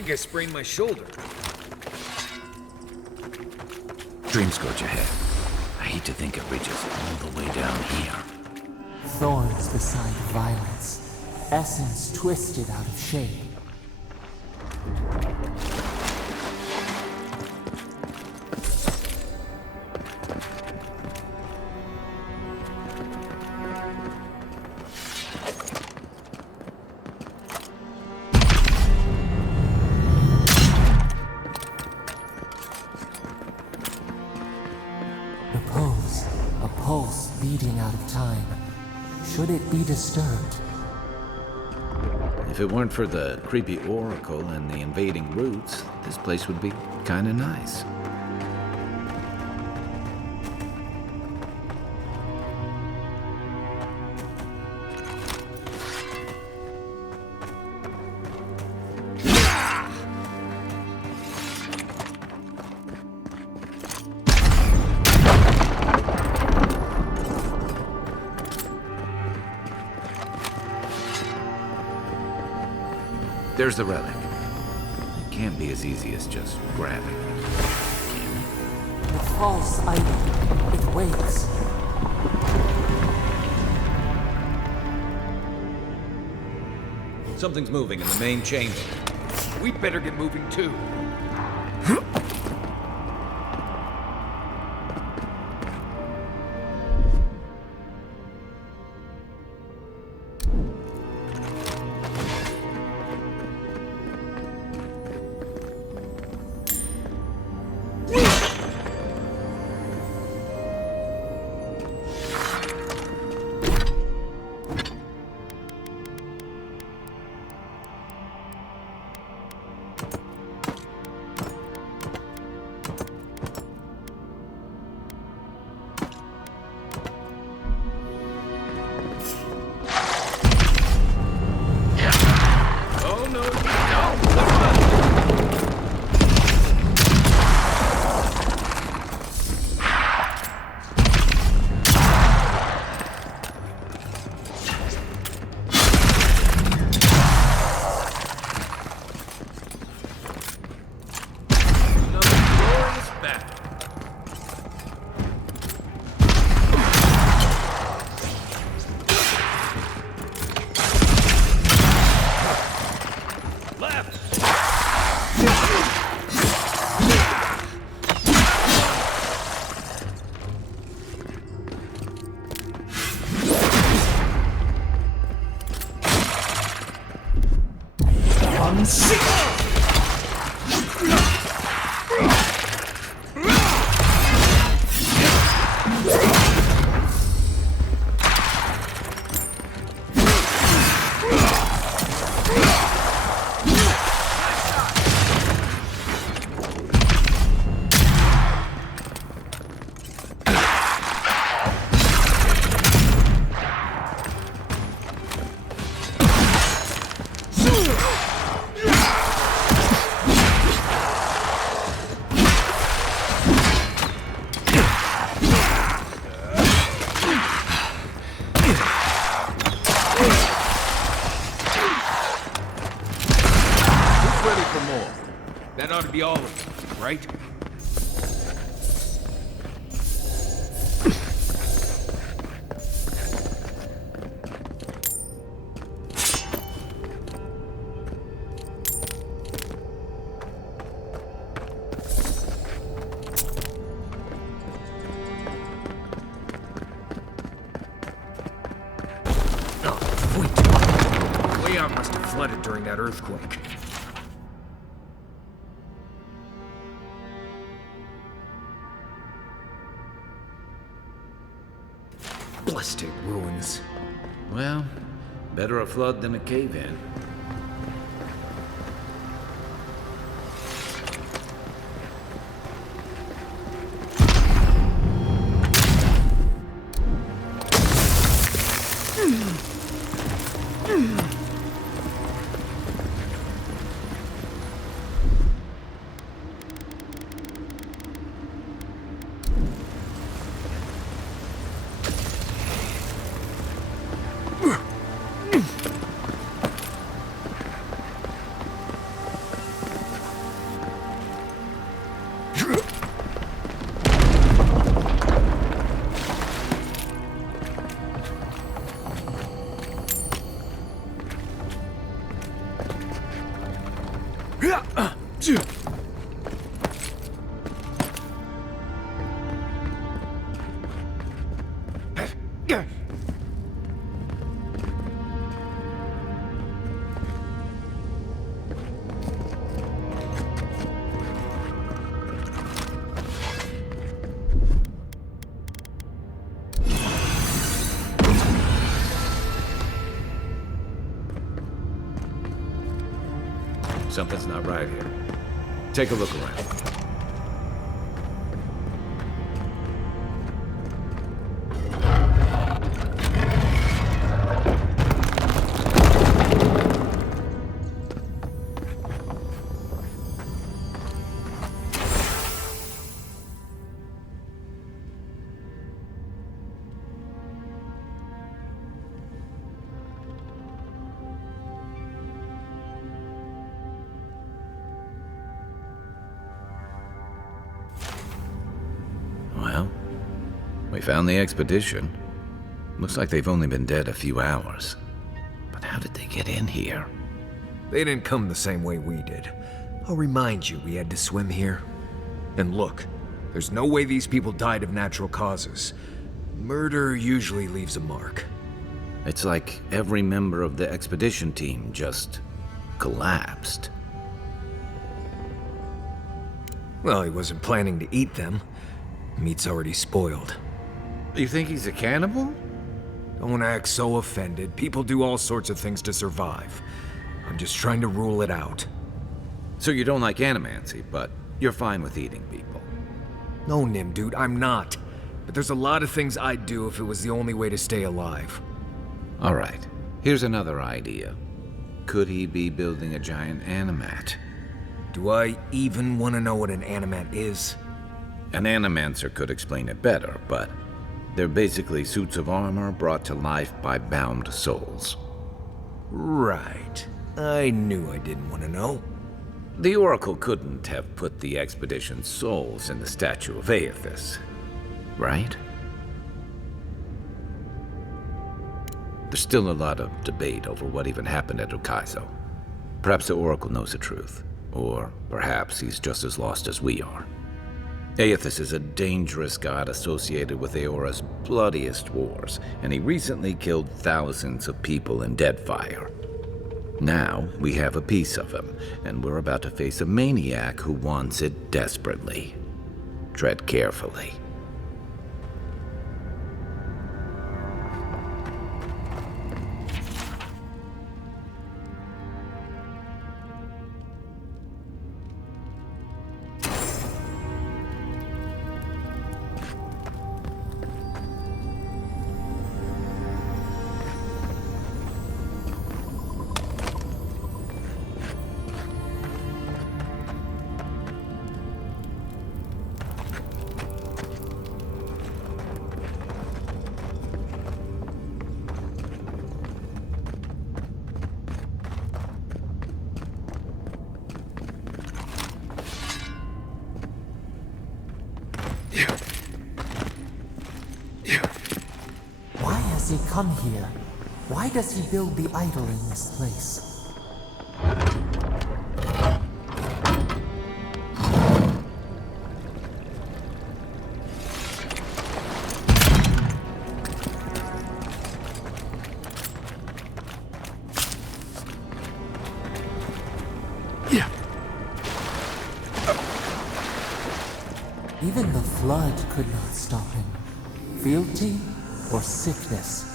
think I sprained my shoulder. Dream scourge ahead. I hate to think it reaches all the way down here. Thorns beside violets. Essence twisted out of shape. A pulse beating out of time. Should it be disturbed? If it weren't for the creepy oracle and the invading roots, this place would be kinda nice. There's the relic. It can't be as easy as just grabbing it, can it? The false idol. It waits. Something's moving in the main chamber. We better get moving too. That ought to be all of them, right? Oh, wait. Leon must have flooded during that earthquake. Blasted ruins. Well, better a flood than a cave-in. Something's not right here. Take a look around. Well, we found the expedition. Looks like they've only been dead a few hours. But how did they get in here? They didn't come the same way we did. I'll remind you, we had to swim here. And look, there's no way these people died of natural causes. Murder usually leaves a mark. It's like every member of the expedition team just collapsed. Well, he wasn't planning to eat them. Meat's already spoiled. You think he's a cannibal? Don't act so offended. People do all sorts of things to survive. I'm just trying to rule it out. So you don't like animancy, but you're fine with eating people. No, Nim, dude, I'm not. But there's a lot of things I'd do if it was the only way to stay alive. All right, here's another idea. Could he be building a giant animat? Do I even want to know what an animat is? An animancer could explain it better, but they're basically suits of armor brought to life by bound souls. Right. I knew I didn't want to know. The Oracle couldn't have put the expedition's souls in the statue of Aethys, right? There's still a lot of debate over what even happened at Ukaizo. Perhaps the Oracle knows the truth, or perhaps he's just as lost as we are. Aethys is a dangerous god associated with Eora's bloodiest wars, and he recently killed thousands of people in Deadfire. Now, we have a piece of him, and we're about to face a maniac who wants it desperately. Tread carefully. Why has he come here? Why does he build the idol in this place? Even the flood could not stop him. Fealty or sickness?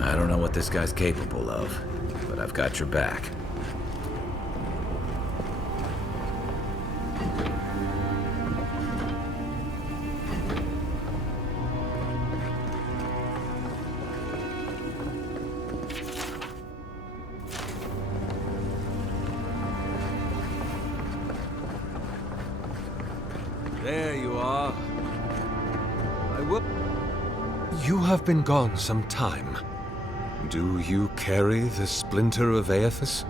I don't know what this guy's capable of, but I've got your back. There you are. You have been gone some time. Do you carry the splinter of Aethys?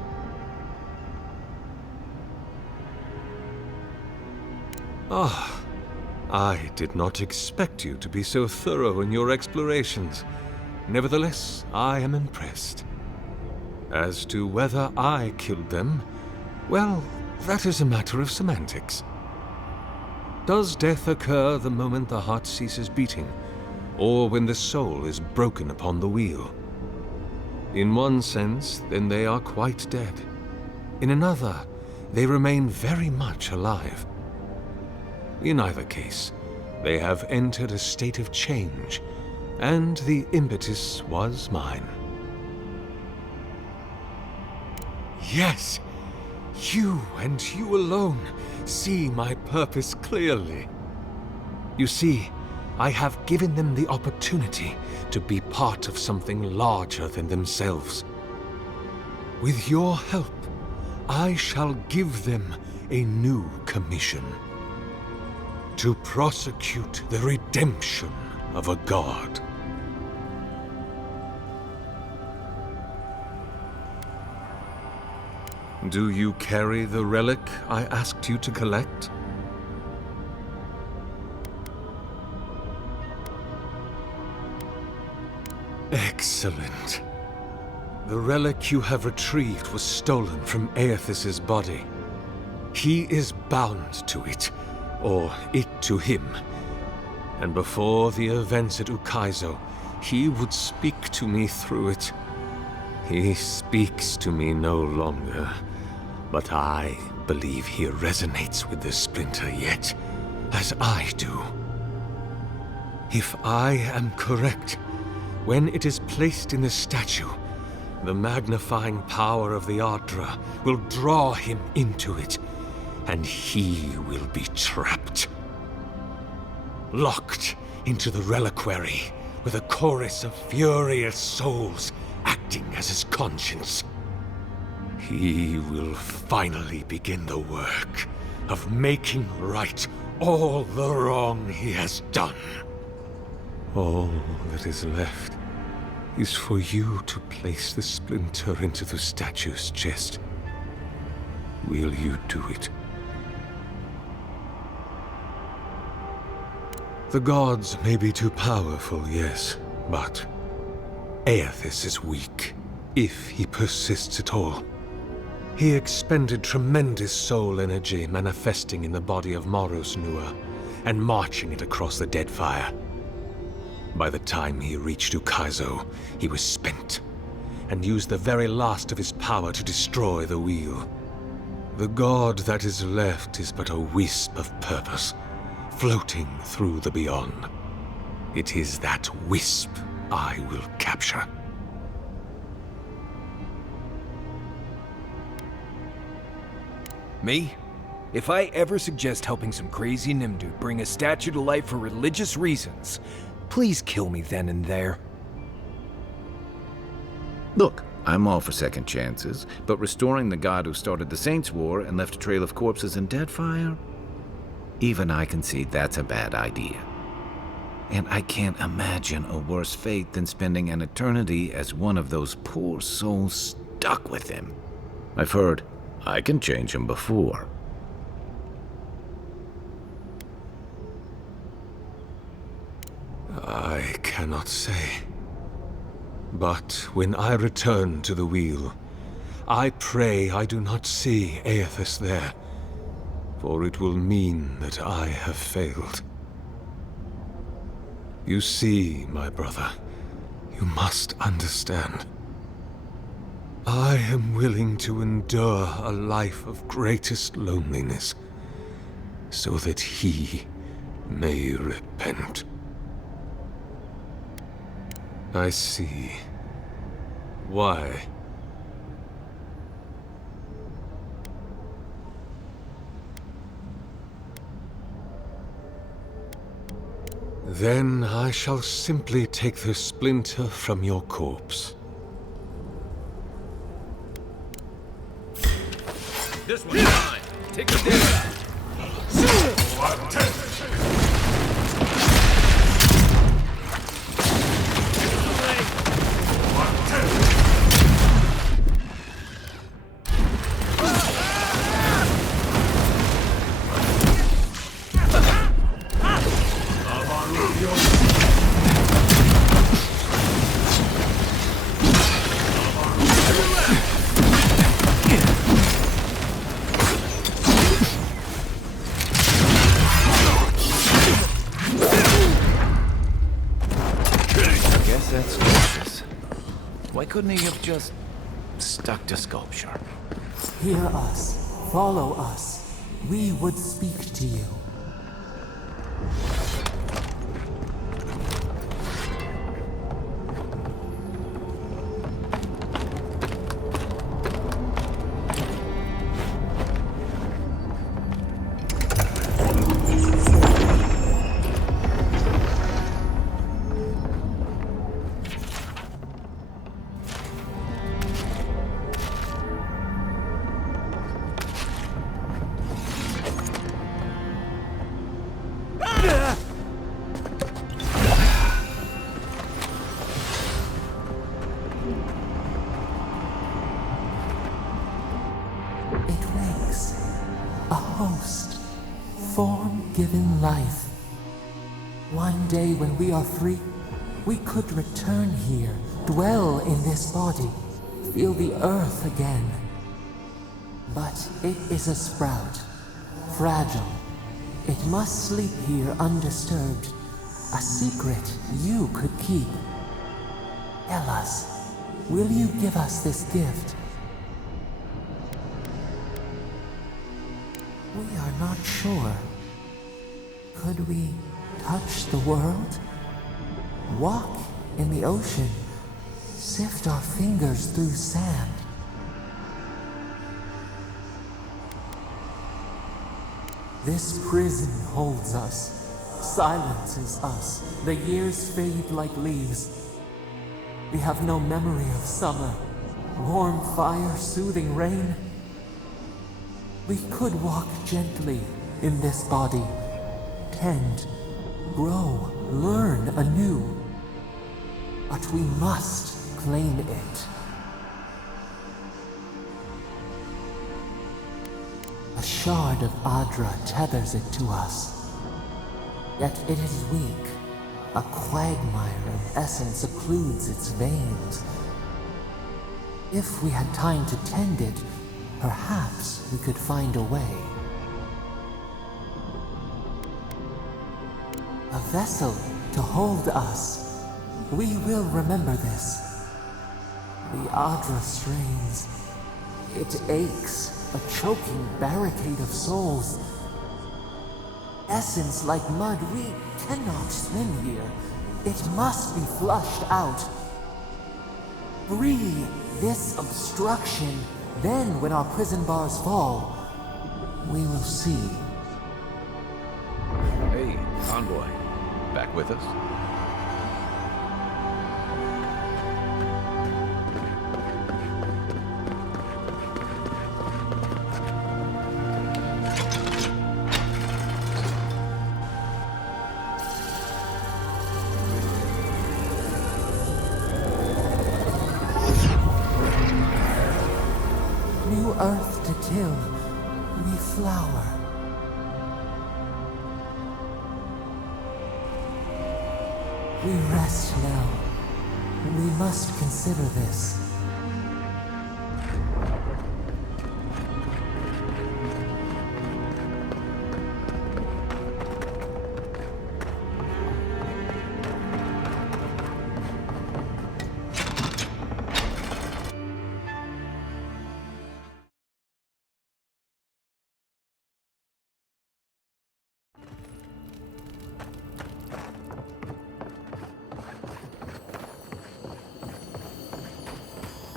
Ah, I did not expect you to be so thorough in your explorations. Nevertheless, I am impressed. As to whether I killed them, well, that is a matter of semantics. Does death occur the moment the heart ceases beating, or when the soul is broken upon the wheel? In one sense, then they are quite dead. In another, they remain very much alive. In either case, they have entered a state of change, and the impetus was mine. Yes! you and you alone see my purpose clearly. You see, I have given them the opportunity to be part of something larger than themselves. With your help, I shall give them a new commission. To prosecute the redemption of a god. Do you carry the relic I asked you to collect? Excellent. The relic you have retrieved was stolen from Aethys's body. He is bound to it, or it to him. And before the events at Ukaizo, he would speak to me through it. He speaks to me no longer, but I believe he resonates with the splinter yet, as I do. If I am correct, when it is placed in the statue, the magnifying power of the Ardra will draw him into it, and he will be trapped. Locked into the reliquary with a chorus of furious souls acting as his conscience. He will finally begin the work of making right all the wrong he has done. All that is left is for you to place the splinter into the statue's chest. Will you do it? The gods may be too powerful, yes, but Aethys is weak, if he persists at all. He expended tremendous soul energy manifesting in the body of Moros Nua and marching it across the Deadfire. By the time he reached Ukaizo, he was spent, and used the very last of his power to destroy the wheel. The god that is left is but a wisp of purpose, floating through the beyond. It is that wisp I will capture. Me? If I ever suggest helping some crazy Nimdu bring a statue to life for religious reasons, please kill me then and there. Look, I'm all for second chances, but restoring the god who started the Saints' War and left a trail of corpses in Deadfire? Even I concede that's a bad idea. And I can't imagine a worse fate than spending an eternity as one of those poor souls stuck with him. I've heard I can change him before. I cannot say. But when I return to the wheel, I pray I do not see Aethys there, for it will mean that I have failed. You see, my brother, you must understand. I am willing to endure a life of greatest loneliness, so that he may repent. I see. Why? Then I shall simply take the splinter from your corpse. This one's mine. Take the damage. That's justice. Why couldn't he have just stuck to sculpture? Hear us. Follow us. We would speak to you. form given life. One day when we are free, we could return here, dwell in this body, feel the earth again. But it is a sprout, fragile. It must sleep here undisturbed. A secret you could keep. Tell us, will you give us this gift? We are not sure. Could we touch the world? Walk in the ocean? Sift our fingers through sand? This prison holds us, silences us. The years fade like leaves. We have no memory of summer, warm fire, soothing rain. We could walk gently in this body, tend, grow, learn anew. But we must claim it. A shard of Adra tethers it to us. Yet it is weak. A quagmire of essence occludes its veins. If we had time to tend it, perhaps we could find a way. A vessel to hold us. We will remember this. The Adra strains. It aches, a choking barricade of souls. Essence like mud, we cannot swim here. It must be flushed out. Free this obstruction. Then, when our prison bars fall, we will see. Hey, Envoy. Back with us? New earth to till, we flower. We rest now. We must consider this.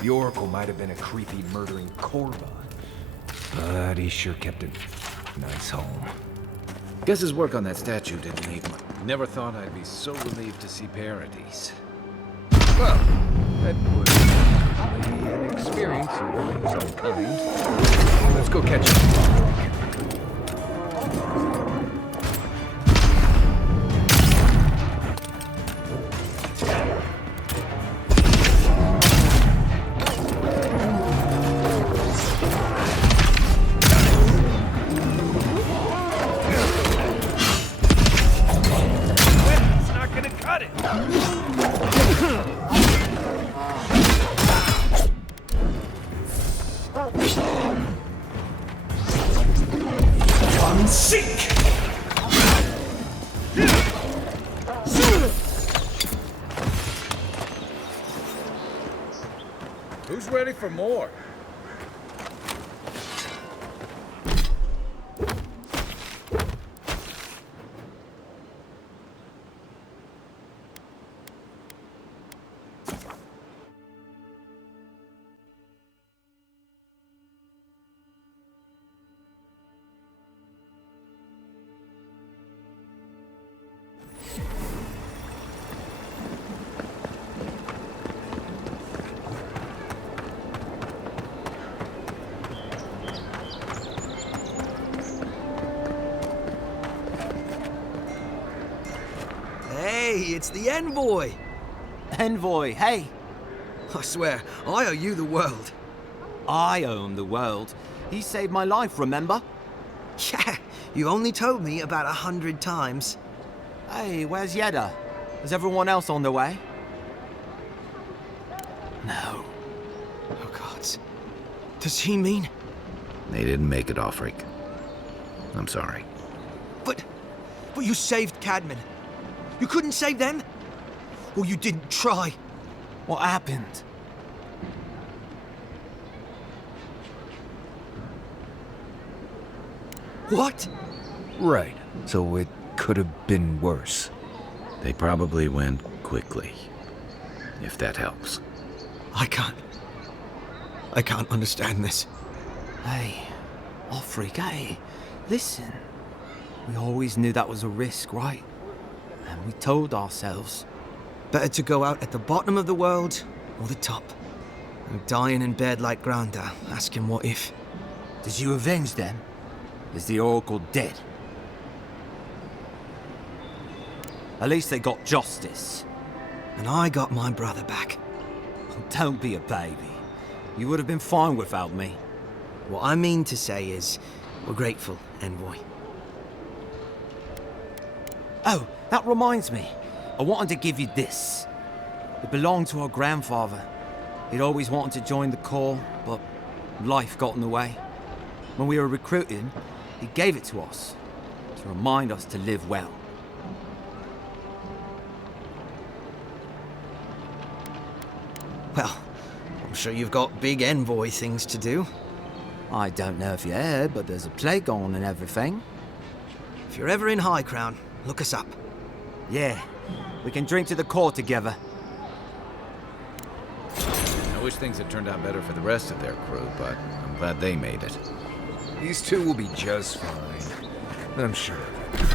The Oracle might have been a creepy, murdering Korva, but he sure kept a nice home. Guess his work on that statue didn't need much. Never thought I'd be so relieved to see parodies. Well, that was maybe an experience of some kind. Let's go catch him. Who's ready for more? Hey, it's the Envoy! Envoy, hey! I swear, I owe you the world. I owe him the world. He saved my life, remember? Yeah, You only told me about 100 times. Hey, where's Yeda? Is everyone else on their way? No. Oh, God. Does he mean... They didn't make it, Offreak. I'm sorry. But you saved Cadman. You couldn't save them? Or you didn't try? What happened? What? Right. So it could have been worse. They probably went quickly, if that helps. I can't understand this. Hey, Offreak, hey, listen. We always knew that was a risk, right? And we told ourselves. Better to go out at the bottom of the world or the top. And dying in bed like Granda, asking what if. Did you avenge them? Is the Oracle dead? At least they got justice. And I got my brother back. Don't be a baby. You would have been fine without me. What I mean to say is, we're grateful, Envoy. Oh, that reminds me. I wanted to give you this. It belonged to our grandfather. He'd always wanted to join the Corps, but life got in the way. When we were recruiting, he gave it to us to remind us to live well. Well, I'm sure you've got big Envoy things to do. I don't know if you heard, but there's a plague on and everything. If you're ever in High Crown, look us up. Yeah, we can drink to the Corps together. I wish things had turned out better for the rest of their crew, but I'm glad they made it. These two will be just fine. I'm sure of it.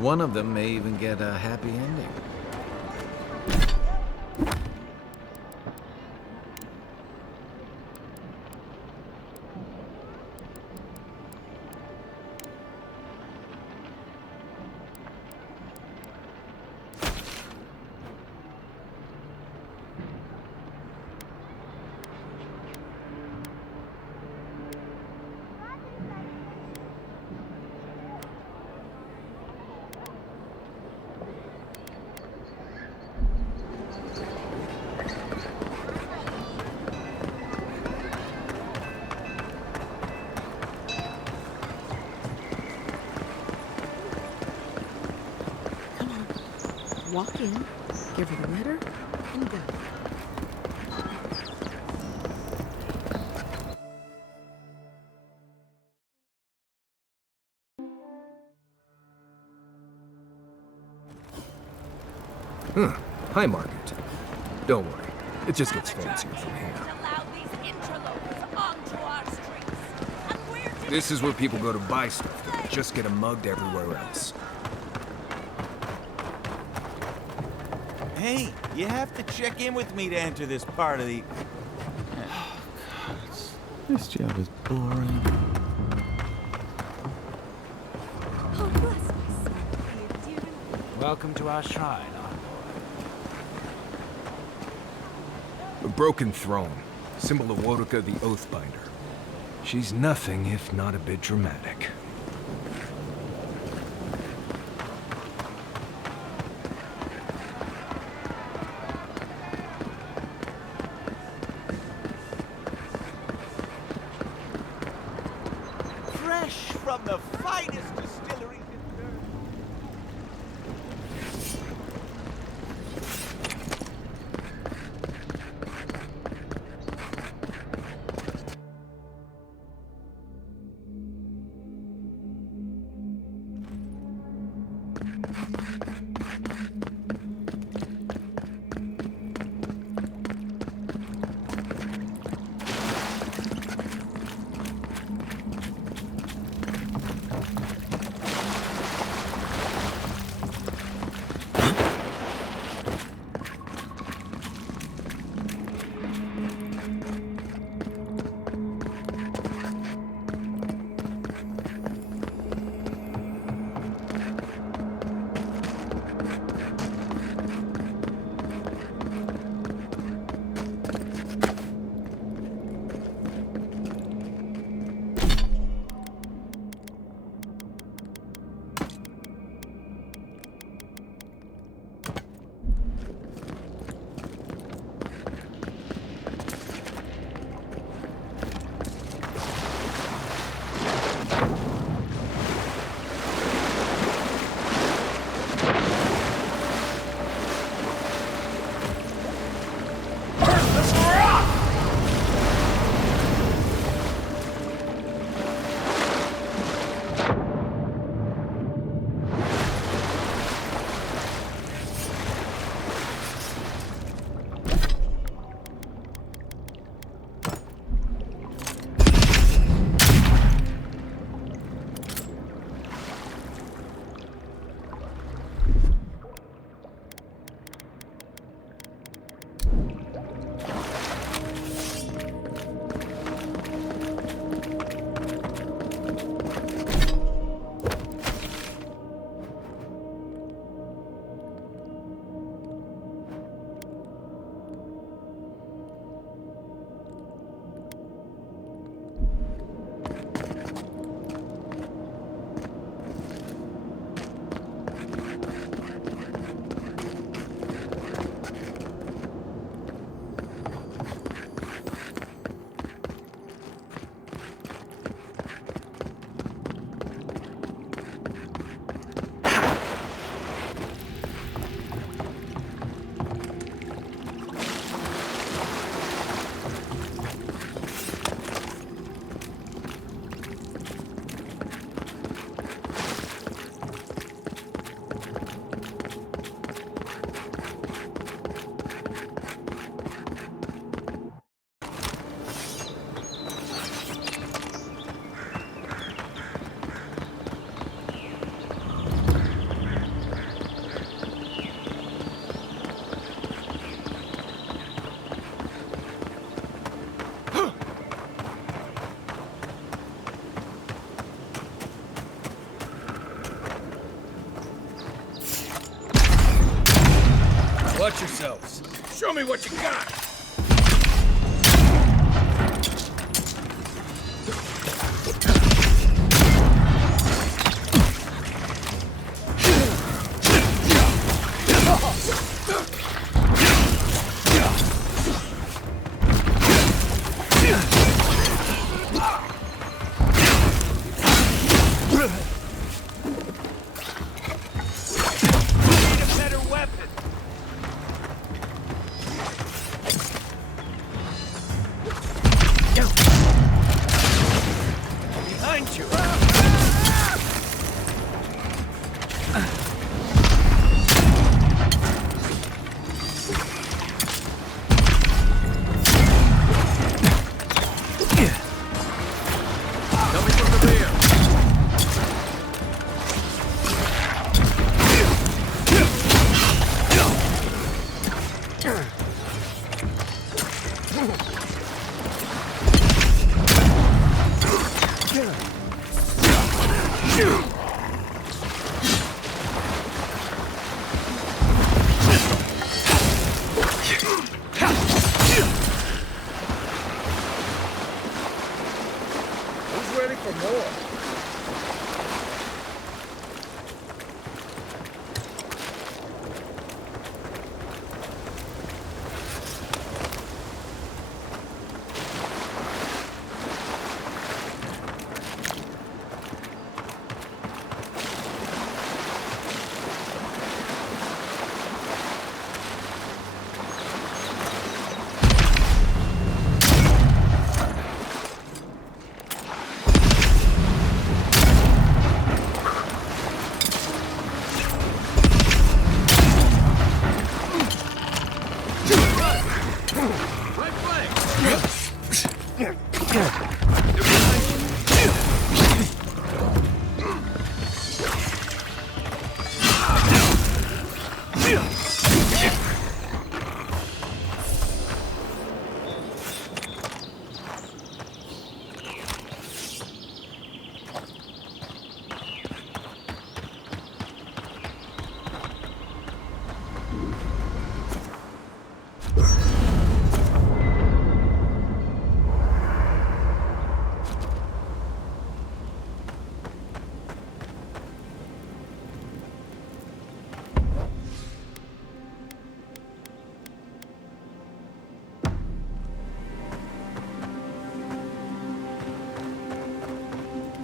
One of them may even get a happy ending. Walk in, give her the letter, and go. Hi, Margaret. Don't worry. It just gets fancier from here. This is where people go to buy stuff that just get mugged everywhere else. Hey, you have to check in with me to enter this part of the... This job is boring. Oh, bless my soul. How you doing? Welcome to our shrine, A broken throne, symbol of Wodoka the Oathbinder. She's nothing if not a bit dramatic. Fresh from the finest distilleries in the earth. Watch yourselves. Show me what you got!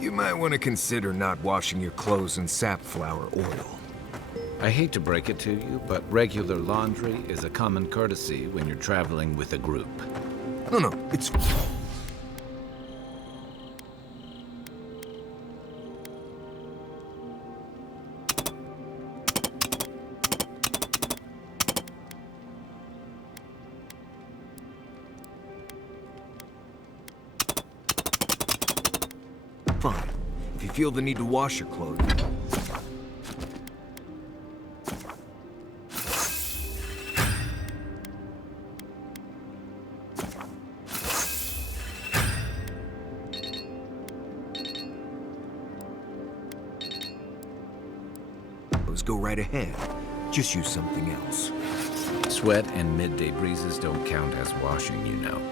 You might want to consider not washing your clothes in safflower oil. I hate to break it to you, but regular laundry is a common courtesy when you're traveling with a group. No, it's... Fine. If you feel the need to wash your clothes... Go right ahead. Just use something else. Sweat and midday breezes don't count as washing, you know.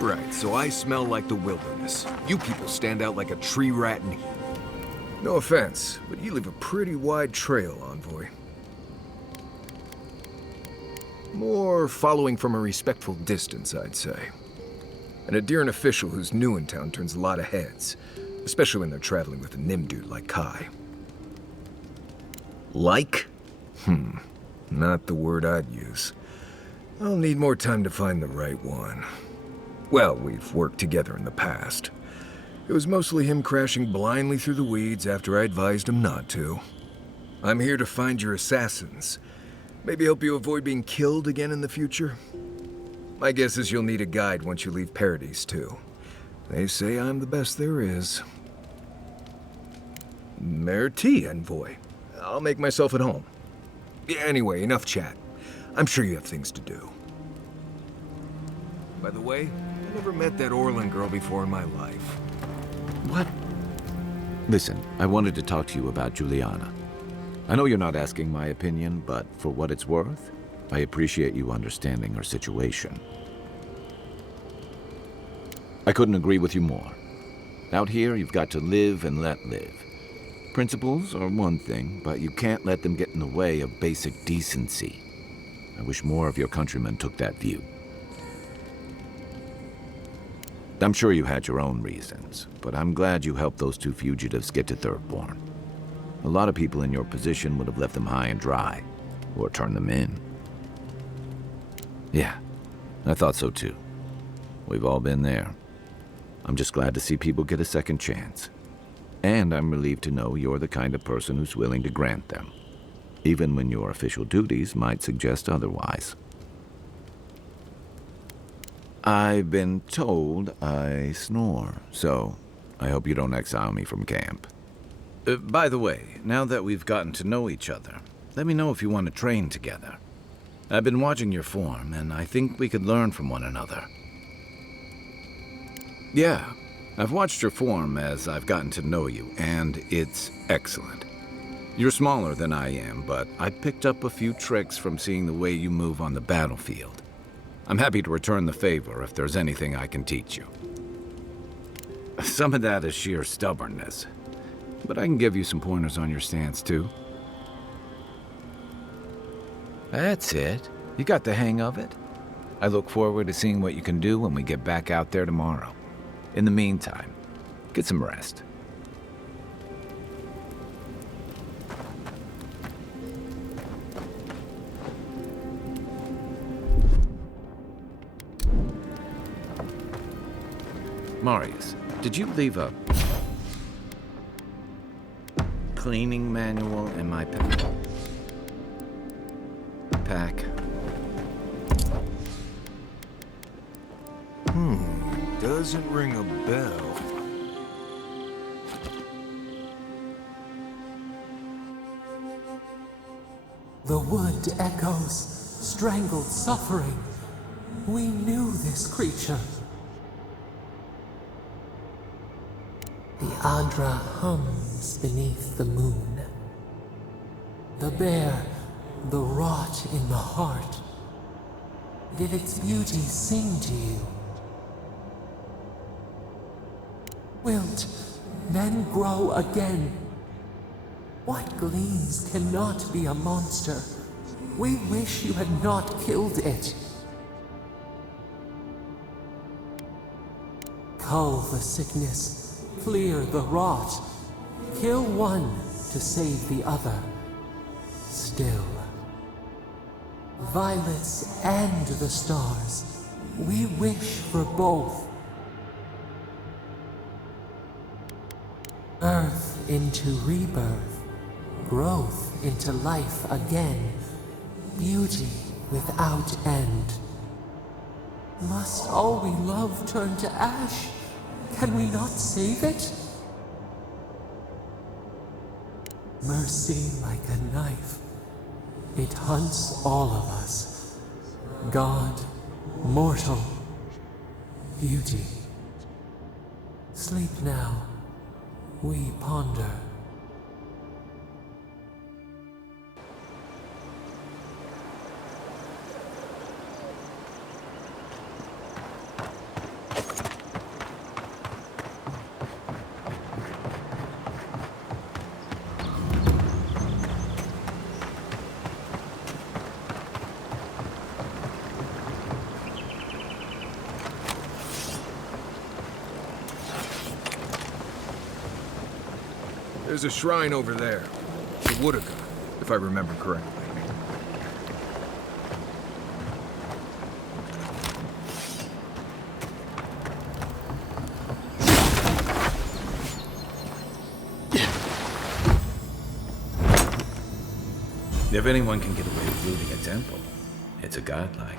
Right, so I smell like the wilderness. You people stand out like a tree rat in heat. No offense, but you leave a pretty wide trail, Envoy. More following from a respectful distance, I'd say. An adherent official who's new in town turns a lot of heads, especially when they're traveling with a Nim dude like Kai. Like? Not the word I'd use. I'll need more time to find the right one. Well, we've worked together in the past. It was mostly him crashing blindly through the weeds after I advised him not to. I'm here to find your assassins. Maybe help you avoid being killed again in the future. My guess is you'll need a guide once you leave Paradise, too. They say I'm the best there is. Merci, Envoy. I'll make myself at home. Anyway, enough chat. I'm sure you have things to do. By the way, I never met that Orlin girl before in my life. What? Listen, I wanted to talk to you about Juliana. I know you're not asking my opinion, but for what it's worth, I appreciate you understanding our situation. I couldn't agree with you more. Out here, you've got to live and let live. Principles are one thing, but you can't let them get in the way of basic decency. I wish more of your countrymen took that view. I'm sure you had your own reasons, but I'm glad you helped those two fugitives get to Thirdborn. A lot of people in your position would have left them high and dry, or turned them in. Yeah, I thought so too. We've all been there. I'm just glad to see people get a second chance. And I'm relieved to know you're the kind of person who's willing to grant them, even when your official duties might suggest otherwise. I've been told I snore, so I hope you don't exile me from camp. By the way, now that we've gotten to know each other, let me know if you want to train together. I've been watching your form, and I think we could learn from one another. Yeah, I've watched your form as I've gotten to know you, and it's excellent. You're smaller than I am, but I picked up a few tricks from seeing the way you move on the battlefield. I'm happy to return the favor if there's anything I can teach you. Some of that is sheer stubbornness, but I can give you some pointers on your stance, too. That's it. You got the hang of it. I look forward to seeing what you can do when we get back out there tomorrow. In the meantime, get some rest. Marius, did you leave a cleaning manual in my pack? Doesn't ring a bell. The wood echoes, strangled suffering. We knew this creature. The Adra hums beneath the moon. The bear, the rot in the heart. Did its beauty sing to you? Wilt then grow again. What gleams cannot be a monster? We wish you had not killed it. Cull the sickness, clear the rot. Kill one to save the other. Still. Violets and the stars. We wish for both. Earth into rebirth, growth into life again, beauty without end. Must all we love turn to ash? Can we not save it? Mercy like a knife, it hunts all of us. God, mortal, beauty. Sleep now. We ponder. There's a shrine over there. The Woodica, if I remember correctly. If anyone can get away with looting a temple, it's a godlike.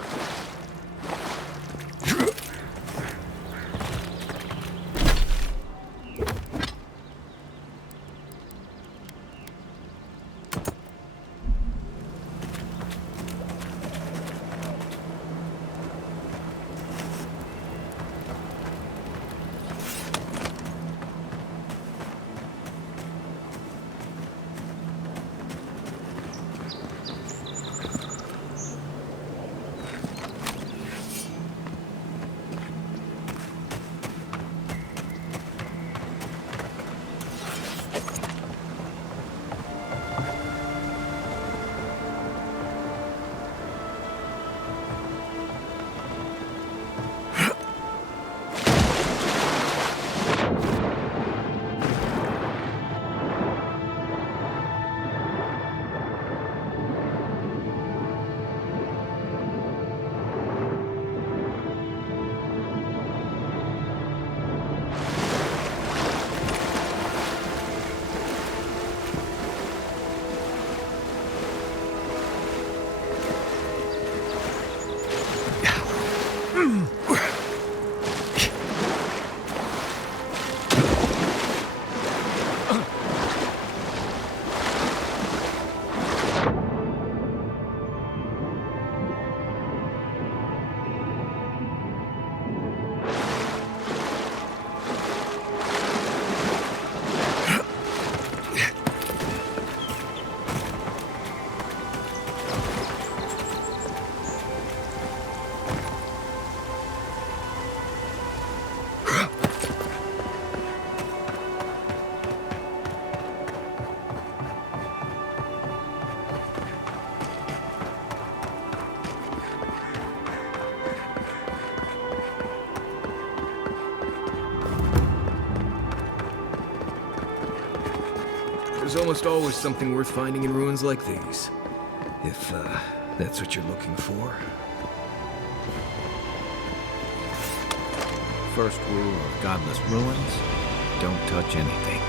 There's almost always something worth finding in ruins like these. If, that's what you're looking for. First rule of godless ruins, don't touch anything.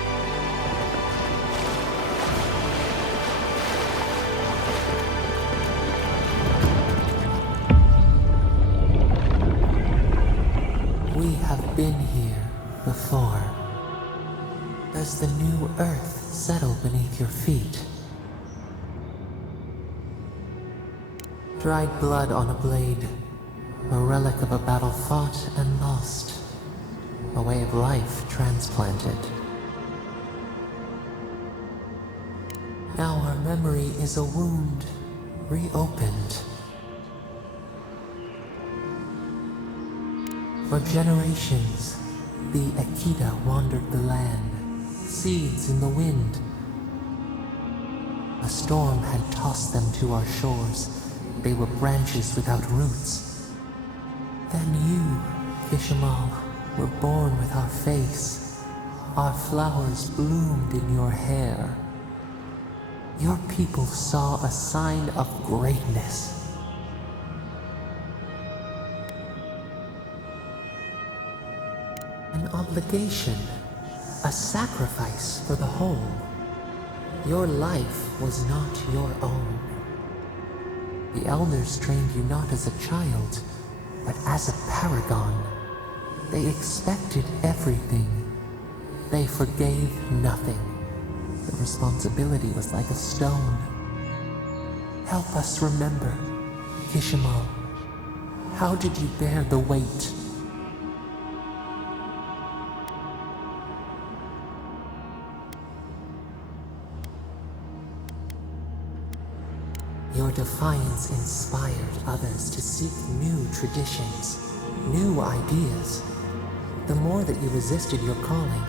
We have been here before. Does the new earth settle beneath your feet? Dried blood on a blade, a relic of a battle fought and lost, a way of life transplanted. Now our memory is a wound reopened. For generations, the Akita wandered the land, seeds in the wind. A storm had tossed them to our shores. They were branches without roots. Then you, Kishimal, were born with our face. Our flowers bloomed in your hair. Your people saw a sign of greatness. An obligation, a sacrifice for the whole. Your life was not your own. The elders trained you not as a child, but as a paragon. They expected everything. They forgave nothing. The responsibility was like a stone. Help us remember, Kishimal. How did you bear the weight? Your defiance inspired others to seek new traditions, new ideas. The more that you resisted your calling,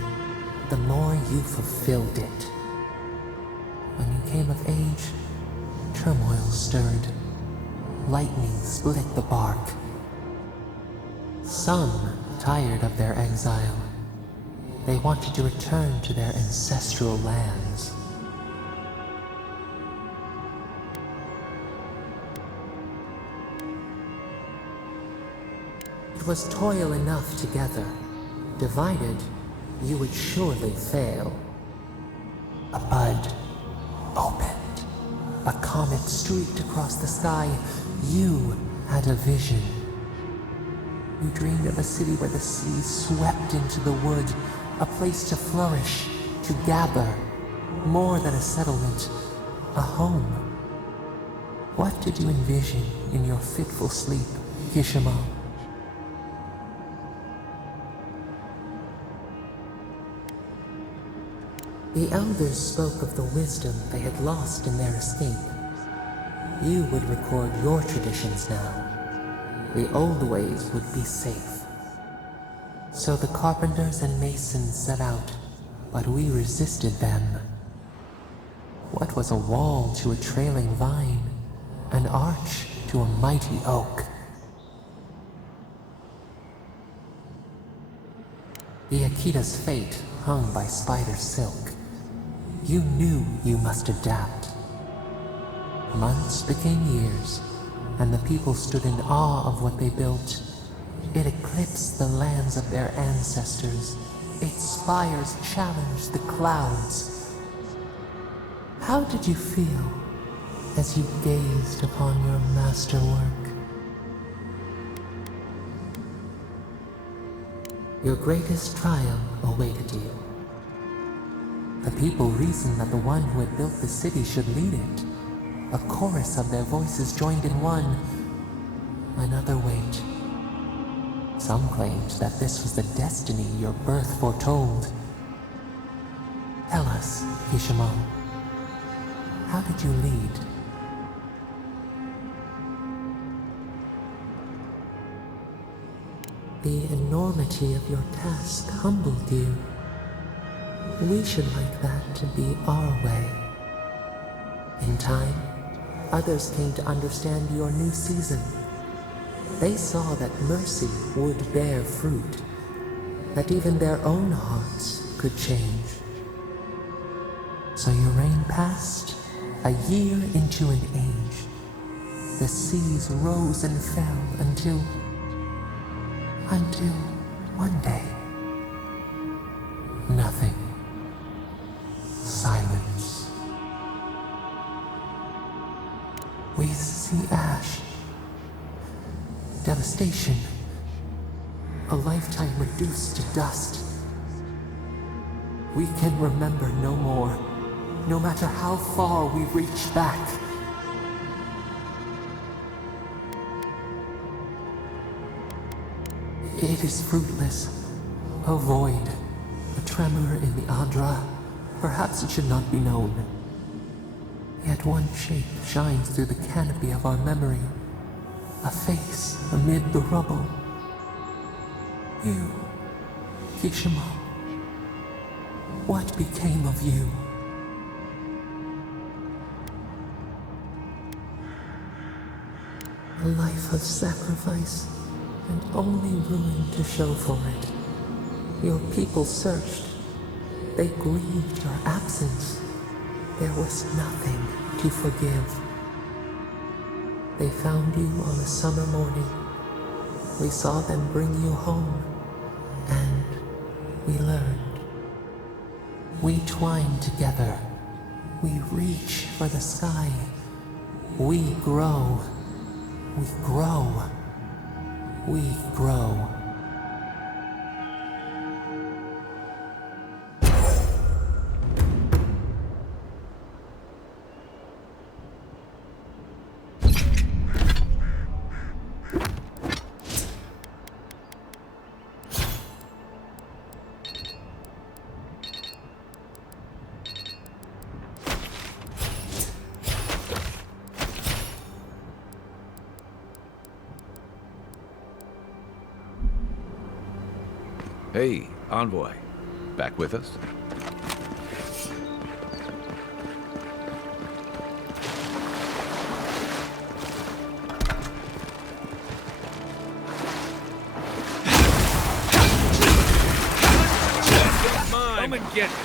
the more you fulfilled it. When you came of age, turmoil stirred. Lightning split the bark. Some tired of their exile. They wanted to return to their ancestral lands. It was toil enough together. Divided, you would surely fail. A bud opened. A comet streaked across the sky. You had a vision. You dreamed of a city where the sea swept into the wood, a place to flourish, to gather, more than a settlement, a home. What did you envision in your fitful sleep, Kishimal? The elders spoke of the wisdom they had lost in their escape. You would record your traditions now. The old ways would be safe. So the carpenters and masons set out, but we resisted them. What was a wall to a trailing vine? An arch to a mighty oak? The Akita's fate hung by spider silk. You knew you must adapt. Months became years, and the people stood in awe of what they built. It eclipsed the lands of their ancestors. Its spires challenged the clouds. How did you feel as you gazed upon your masterwork? Your greatest triumph awaited you. The people reasoned that the one who had built the city should lead it. A chorus of their voices joined in one. Another wait. Some claimed that this was the destiny your birth foretold. Tell us, Kishimal, how did you lead? The enormity of your task humbled you. We should like that to be our way. In time, others came to understand your new season. They saw that mercy would bear fruit, that even their own hearts could change. So your reign passed, a year into an age. The seas rose and fell until one day, nothing. Silence. We see ash. Devastation. A lifetime reduced to dust. We can remember no more, no matter how far we reach back. It is fruitless. A void. A tremor in the Adra. Perhaps it should not be known. Yet one shape shines through the canopy of our memory. A face amid the rubble. You, Kishima. What became of you? A life of sacrifice, and only ruin to show for it. Your people searched. They grieved your absence. There was nothing to forgive. They found you on a summer morning. We saw them bring you home, and we learned. We twine together. We reach for the sky. We grow. We grow. We grow. Hey, Envoy. Back with us? Come and get it.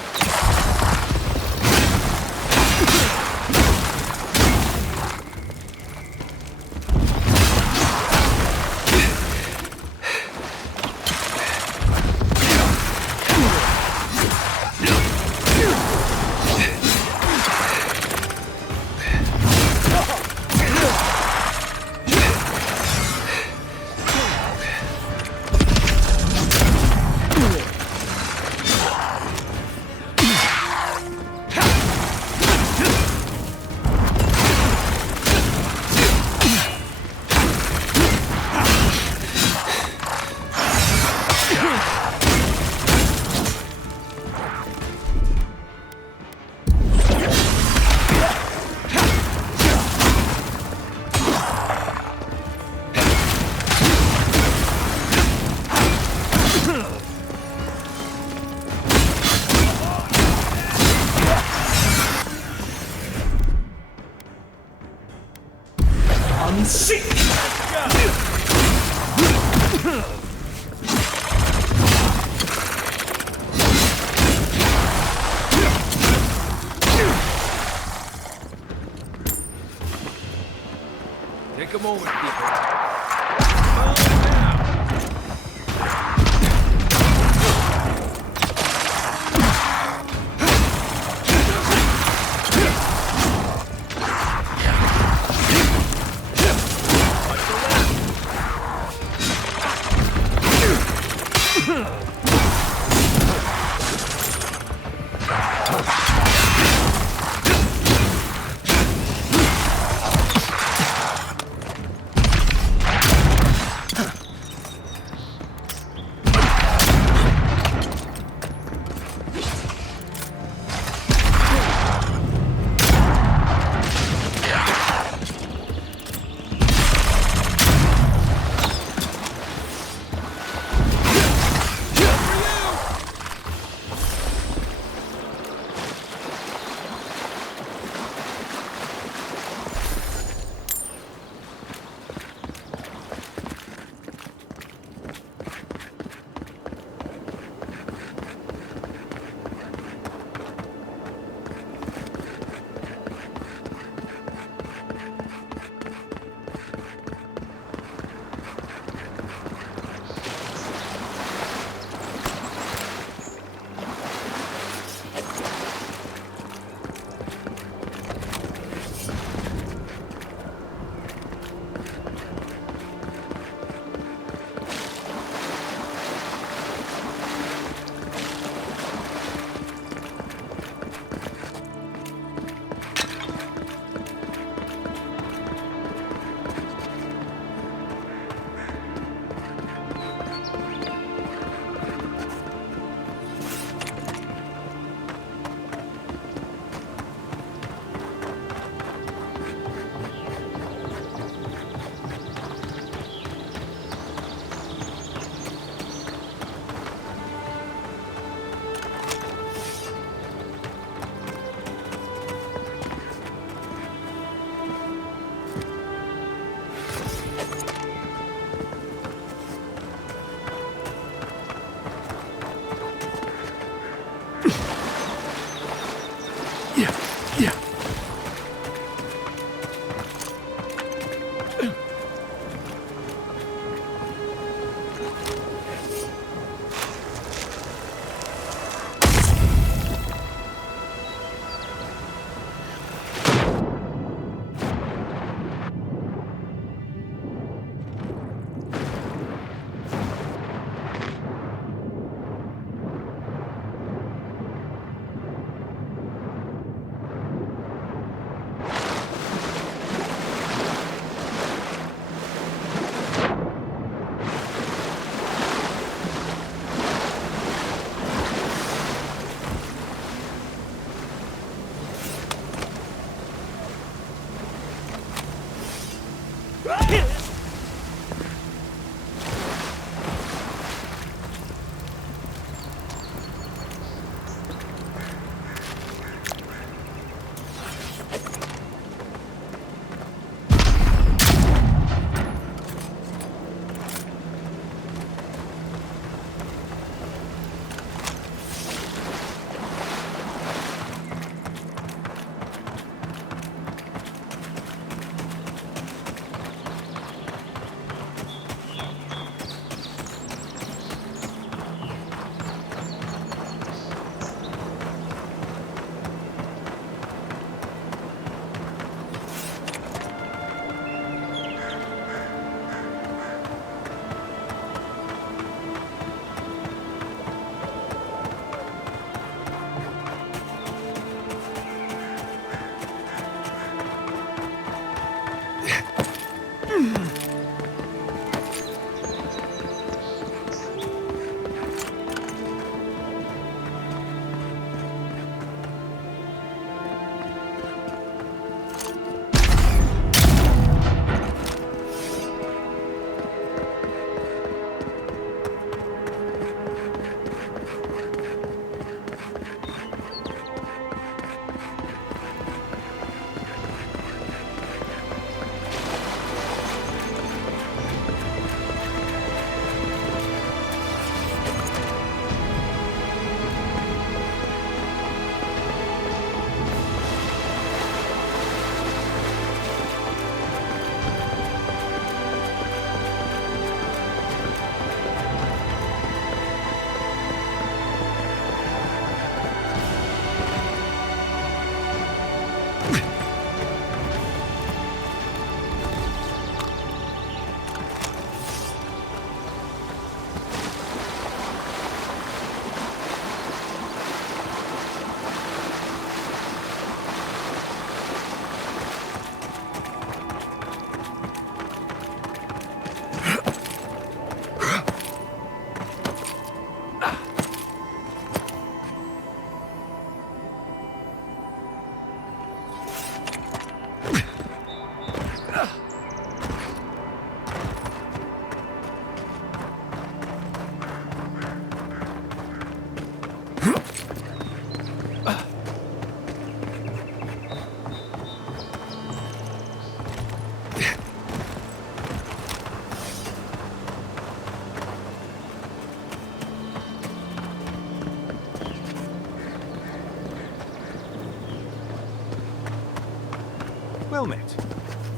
Well met.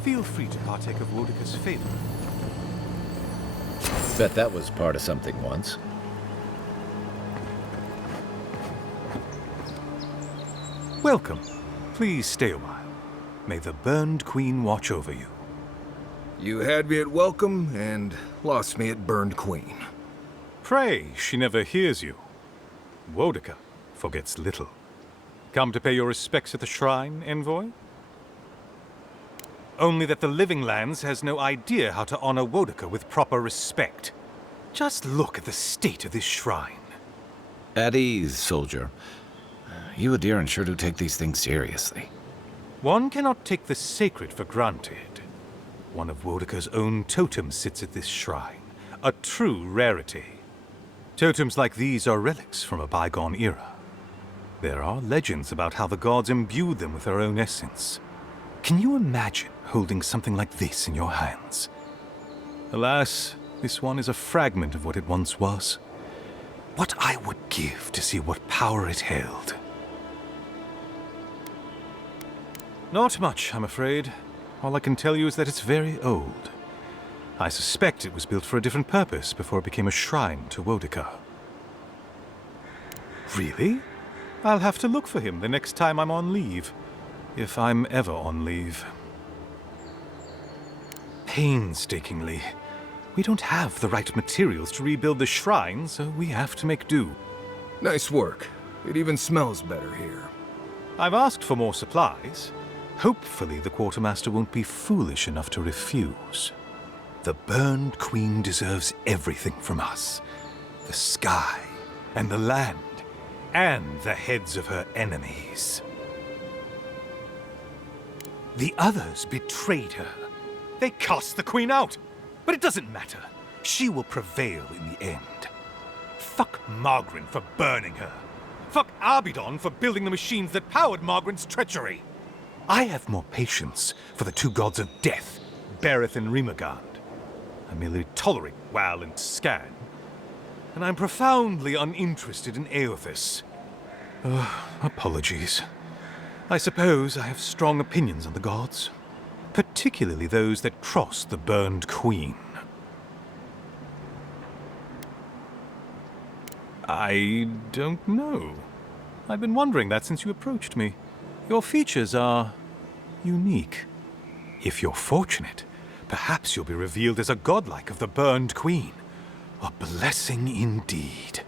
Feel free to partake of Wodika's favor. Bet that was part of something once. Welcome. Please stay a while. May the Burned Queen watch over you. You had me at welcome and lost me at Burned Queen. Pray she never hears you. Wodika forgets little. Come to pay your respects at the shrine, envoy? Only that the Living Lands has no idea how to honor Wodika with proper respect. Just look at the state of this shrine. At ease, soldier. You Adiran sure do take these things seriously. One cannot take the sacred for granted. One of Wodika's own totems sits at this shrine, a true rarity. Totems like these are relics from a bygone era. There are legends about how the gods imbued them with their own essence. Can you imagine holding something like this in your hands? Alas, this one is a fragment of what it once was. What I would give to see what power it held. Not much, I'm afraid. All I can tell you is that it's very old. I suspect it was built for a different purpose before it became a shrine to Wodika. Really? I'll have to look for him the next time I'm on leave. If I'm ever on leave. Painstakingly. We don't have the right materials to rebuild the shrine, so we have to make do. Nice work. It even smells better here. I've asked for more supplies. Hopefully the quartermaster won't be foolish enough to refuse. The Burned Queen deserves everything from us. The sky, and the land, and the heads of her enemies. The others betrayed her. They cast the Queen out. But it doesn't matter. She will prevail in the end. Fuck Margaret for burning her. Fuck Arbidon for building the machines that powered Margaret's treachery. I have more patience for the two gods of death, Bereth and Rimagand. I merely tolerate Wal and Scan. And I'm profoundly uninterested in Aothis. Apologies. I suppose I have strong opinions on the gods, particularly those that cross the Burned Queen. I don't know. I've been wondering that since you approached me. Your features are unique. If you're fortunate, perhaps you'll be revealed as a godlike of the Burned Queen. A blessing indeed.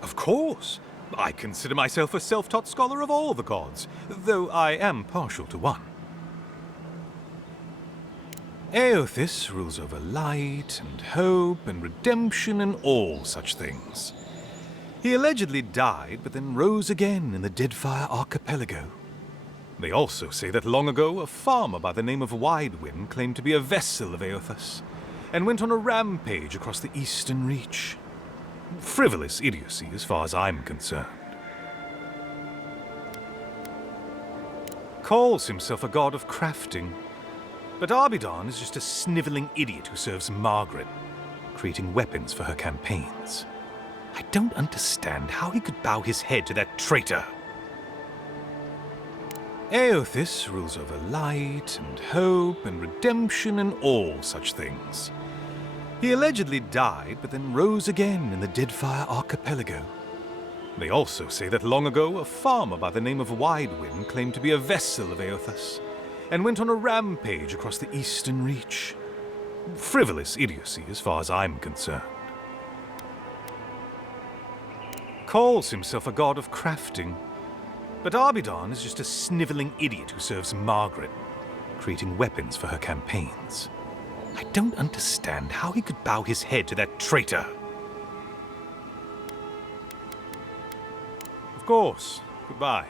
Of course. I consider myself a self-taught scholar of all the gods, though I am partial to one. Aothis rules over light and hope and redemption and all such things. He allegedly died, but then rose again in the Deadfire Archipelago. They also say that long ago, a farmer by the name of Widewind claimed to be a vessel of Aothis, and went on a rampage across the Eastern Reach. Frivolous idiocy, as far as I'm concerned. Calls himself a god of crafting, but Arbidon is just a sniveling idiot who serves Margaret, creating weapons for her campaigns. I don't understand how he could bow his head to that traitor. Aothis rules over light and hope and redemption and all such things. He allegedly died, but then rose again in the Deadfire Archipelago. They also say that long ago, a farmer by the name of Widewind claimed to be a vessel of Aothis, and went on a rampage across the Eastern Reach. Frivolous idiocy, as far as I'm concerned. Calls himself a god of crafting, but Arbidon is just a sniveling idiot who serves Margaret, creating weapons for her campaigns. I don't understand how he could bow his head to that traitor. Of course. Goodbye.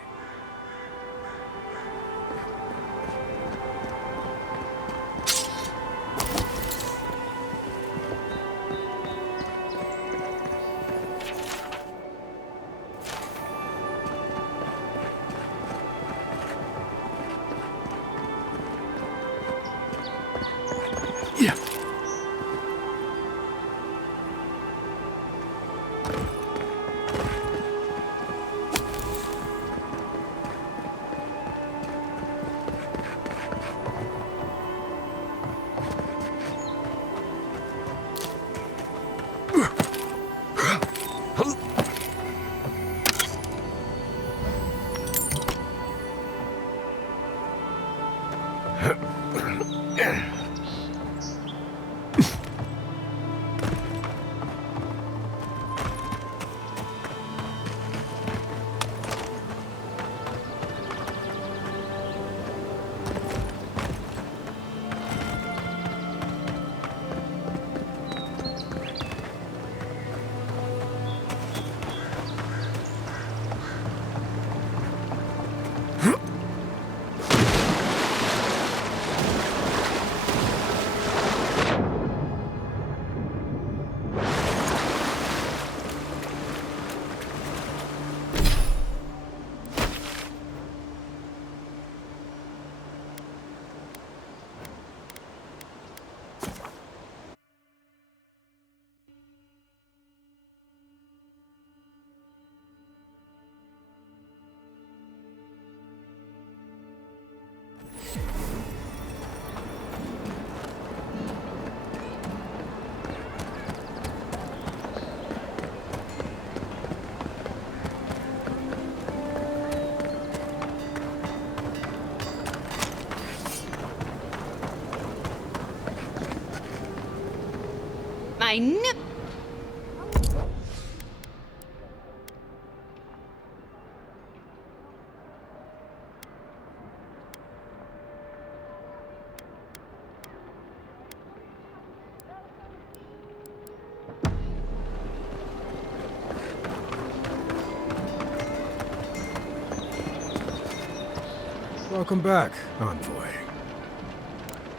I knew. Welcome back, Envoy.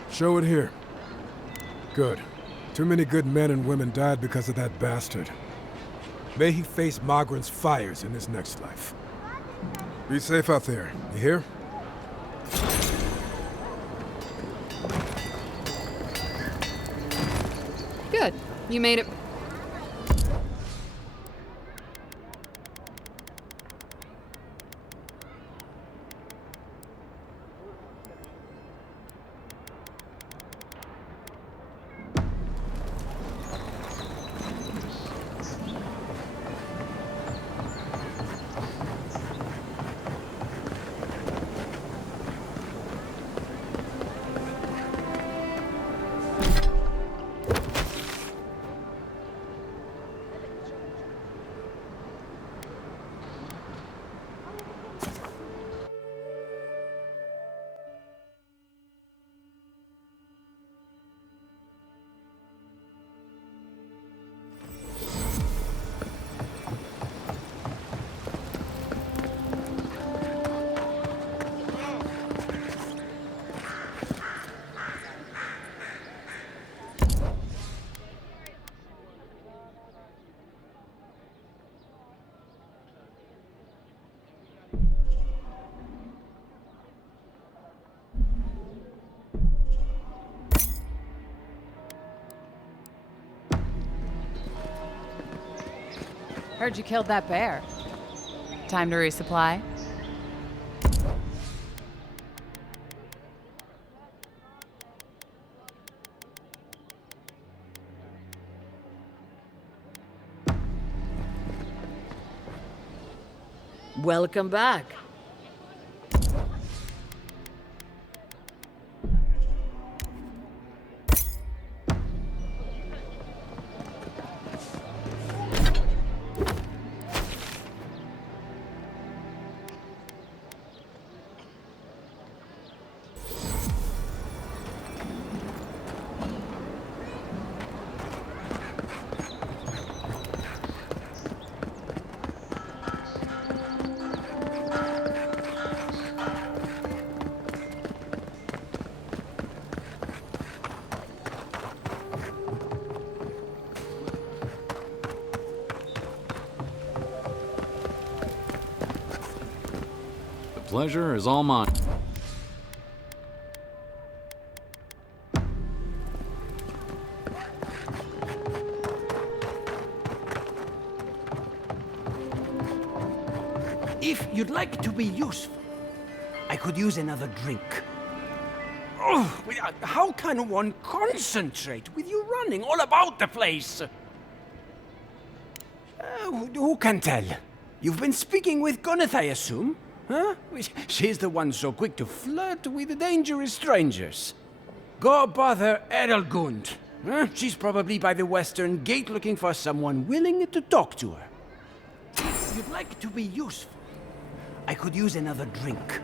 Show it here. Good. Too many good men and women died because of that bastard. May he face Magran's fires in his next life. Be safe out there, you hear? Good. You made it. Heard you killed that bear. Time to resupply? Welcome back. Pleasure is all mine. If you'd like to be useful, I could use another drink. Oh, how can one concentrate with you running all about the place? Who can tell? You've been speaking with Gunith, I assume? Huh? She's the one so quick to flirt with dangerous strangers. Go bother Edelgund. Huh? She's probably by the western gate looking for someone willing to talk to her. If you'd like to be useful, I could use another drink.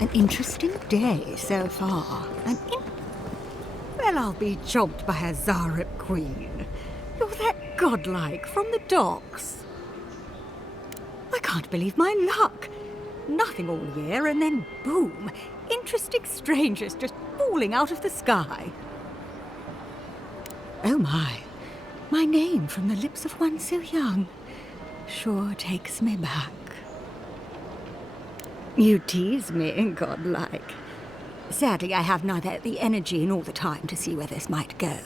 An interesting day so far. Well, I'll be chomped by a Zarep queen. You're that godlike from the docks. I can't believe my luck. Nothing all year, and then boom, interesting strangers just falling out of the sky. Oh my name from the lips of one so young sure takes me back. You tease me, godlike. Sadly, I have neither the energy nor the time to see where this might go.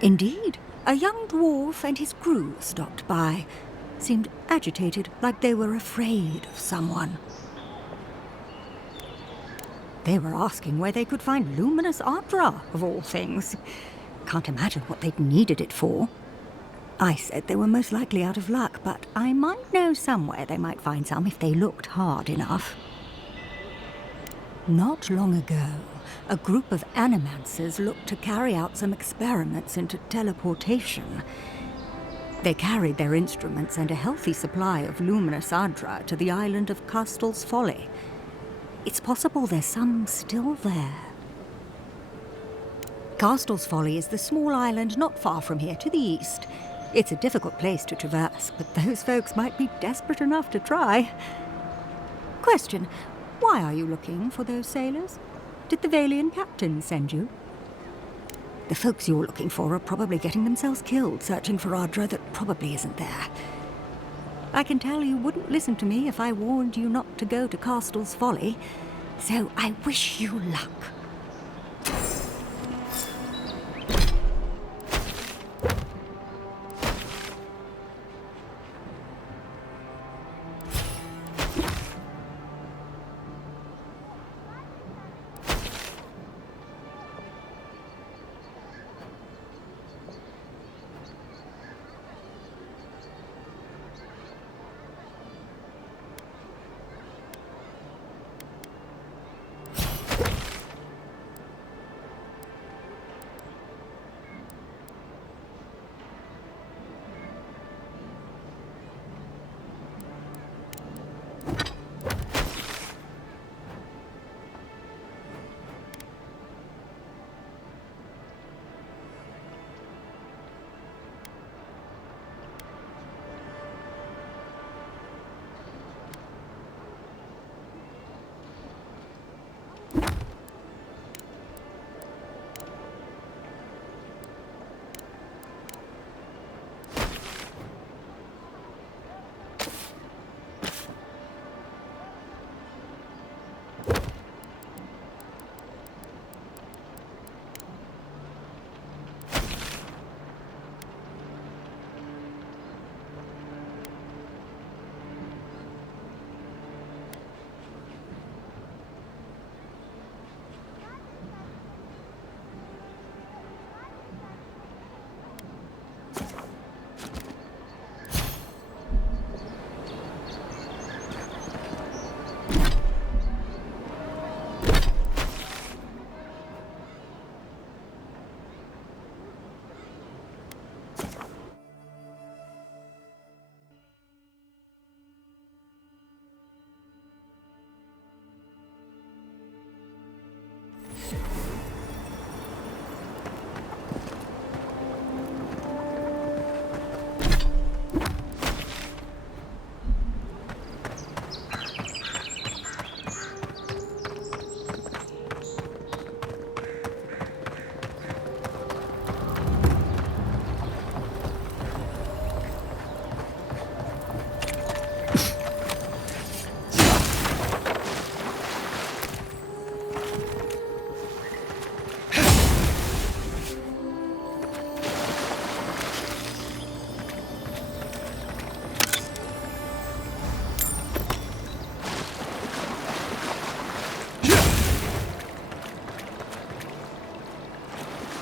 Indeed, a young dwarf and his crew stopped by. Seemed agitated, like they were afraid of someone. They were asking where they could find luminous Ardra, of all things. Can't imagine what they'd needed it for. I said they were most likely out of luck, but I might know somewhere they might find some if they looked hard enough. Not long ago, a group of animancers looked to carry out some experiments into teleportation. They carried their instruments and a healthy supply of luminous Ardra to the island of Castel's Folly. It's possible there's some still there. Castel's Folly is the small island not far from here to the east. It's a difficult place to traverse, but those folks might be desperate enough to try. Question, why are you looking for those sailors? Did the Valian captain send you? The folks you're looking for are probably getting themselves killed searching for Ardra that probably isn't there. I can tell you wouldn't listen to me if I warned you not to go to Castel's Folly, so I wish you luck.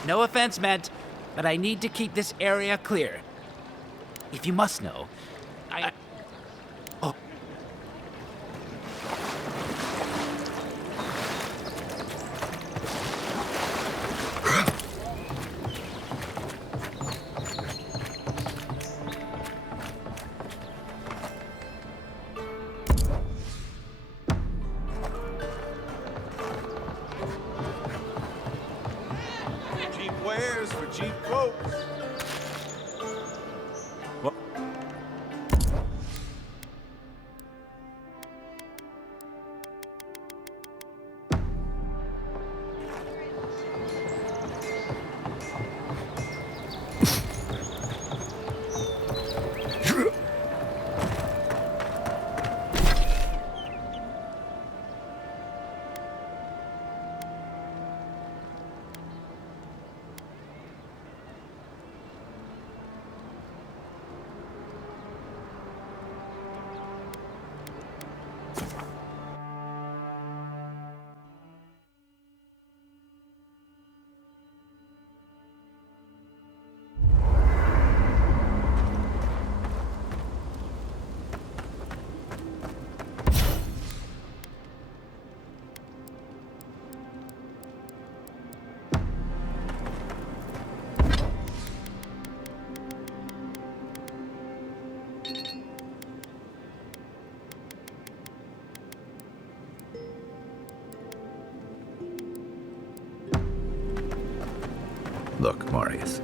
No offense meant, but I need to keep this area clear. If you must know, Oh. wares for cheap folks. What? Look, Marius.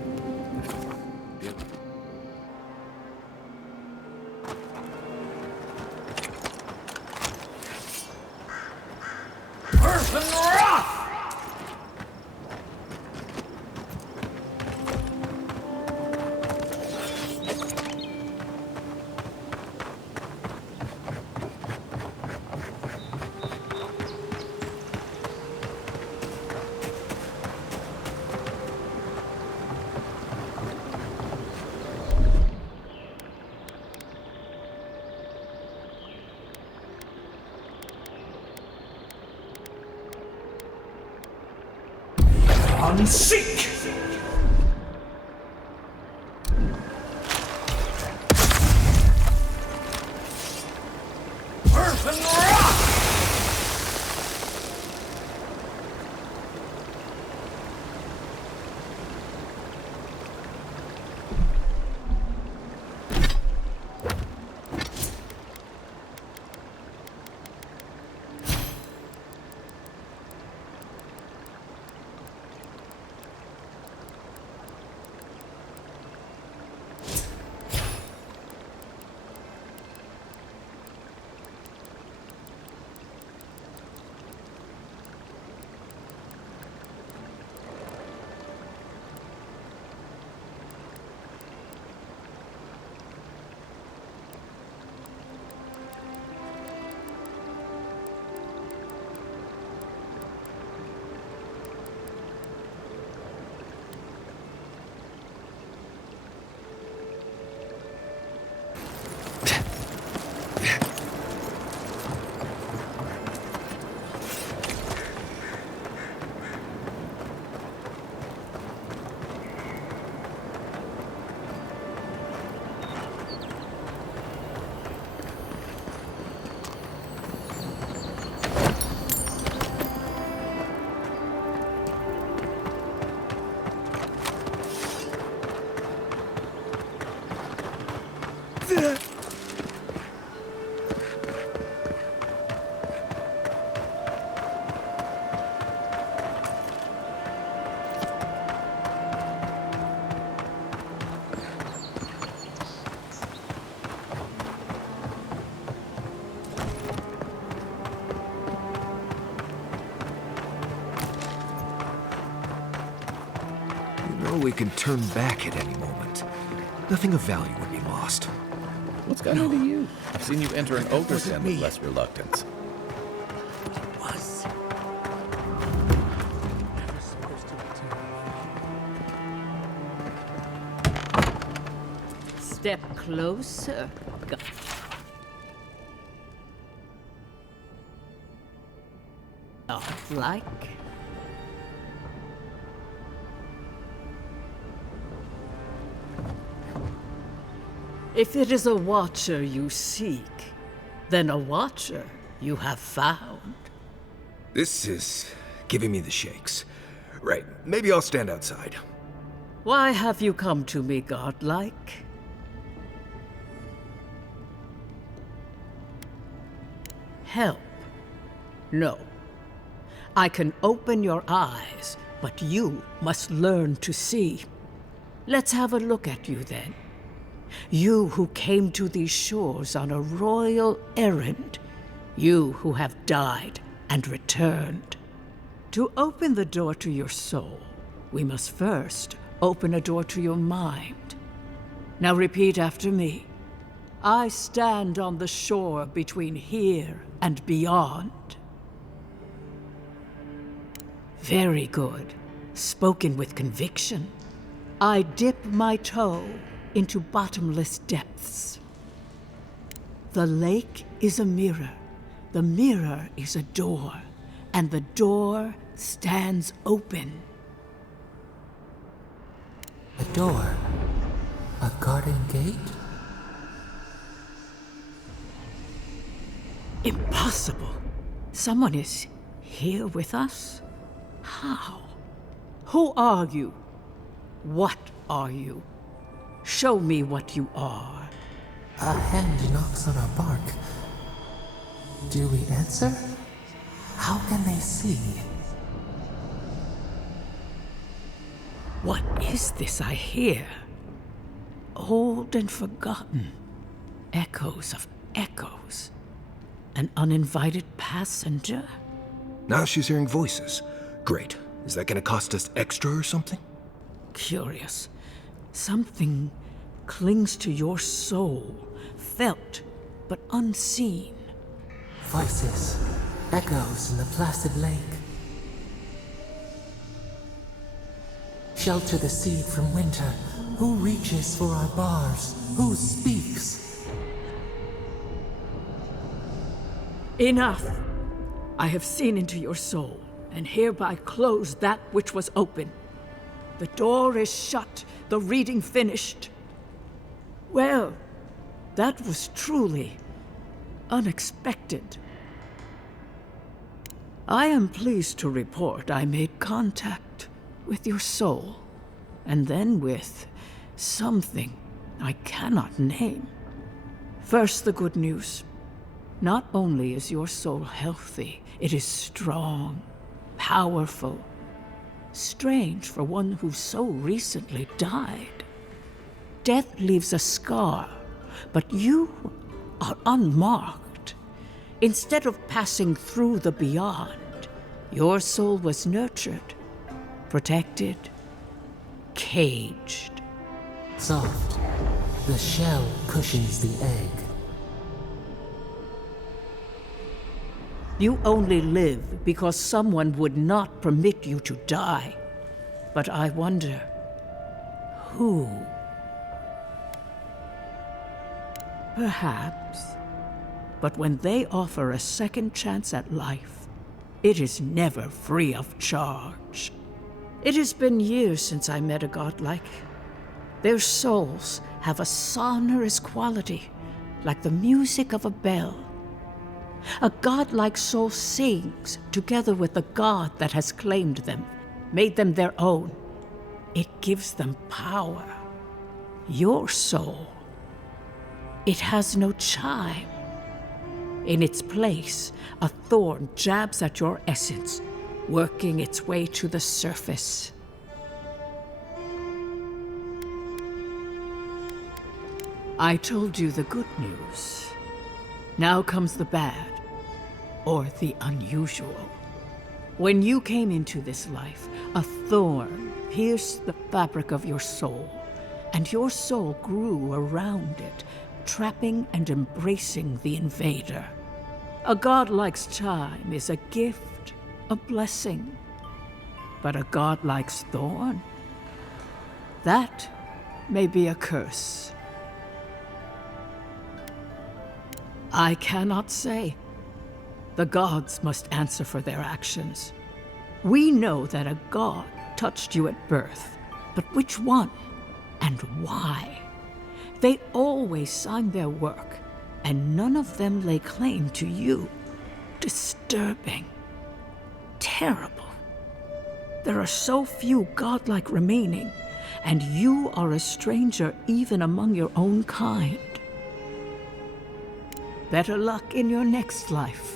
Seek! Earth and rock! We can turn back at any moment. Nothing of value would be lost. What's gotten into you? I've seen you enter an ogre's den with less reluctance. Step closer. Like. If it is a watcher you seek, then a watcher you have found. This is giving me the shakes. Right, maybe I'll stand outside. Why have you come to me, godlike? Help? No. I can open your eyes, But you must learn to see. Let's have a look at you then. You who came to these shores on a royal errand. You who have died and returned. To open the door to your soul, we must first open a door to your mind. Now repeat after me. I stand on the shore between here and beyond. Very good. Spoken with conviction. I dip my toe into bottomless depths. The lake is a mirror. The mirror is a door. And the door stands open. A door? A garden gate? Impossible. Someone is here with us? How? Who are you? What are you? Show me what you are. A hand knocks on our bark. Do we answer? How can they see? What is this I hear? Old and forgotten. Echoes of echoes. An uninvited passenger? Now she's hearing voices. Great. Is that gonna cost us extra or something? Curious. Something clings to your soul, felt but unseen. Voices, echoes in the placid lake. Shelter the seed from winter. Who reaches for our bars? Who speaks? Enough! I have seen into your soul, and hereby close that which was open. The door is shut, the reading finished. Well, that was truly unexpected. I am pleased to report I made contact with your soul, and then with something I cannot name. First, the good news. Not only is your soul healthy, it is strong, powerful. Strange for one who so recently died. Death leaves a scar, but you are unmarked. Instead of passing through the beyond, your soul was nurtured, protected, caged. Soft. The shell cushions the egg. You only live because someone would not permit you to die. But I wonder, who? Perhaps. But when they offer a second chance at life, it is never free of charge. It has been years since I met a godlike. Their souls have a sonorous quality, like the music of a bell. A godlike soul sings together with the god that has claimed them, made them their own. It gives them power. Your soul, it has no chime. In its place, a thorn jabs at your essence, working its way to the surface. I told you the good news. Now comes the bad, or the unusual. When you came into this life, a thorn pierced the fabric of your soul, and your soul grew around it, trapping and embracing the invader. A godlike's chime is a gift, a blessing. But a godlike's thorn? That may be a curse. I cannot say. The gods must answer for their actions. We know that a god touched you at birth, but which one and why? They always signed their work, and none of them lay claim to you. Disturbing. Terrible. There are so few godlike remaining, and you are a stranger even among your own kind. Better luck in your next life.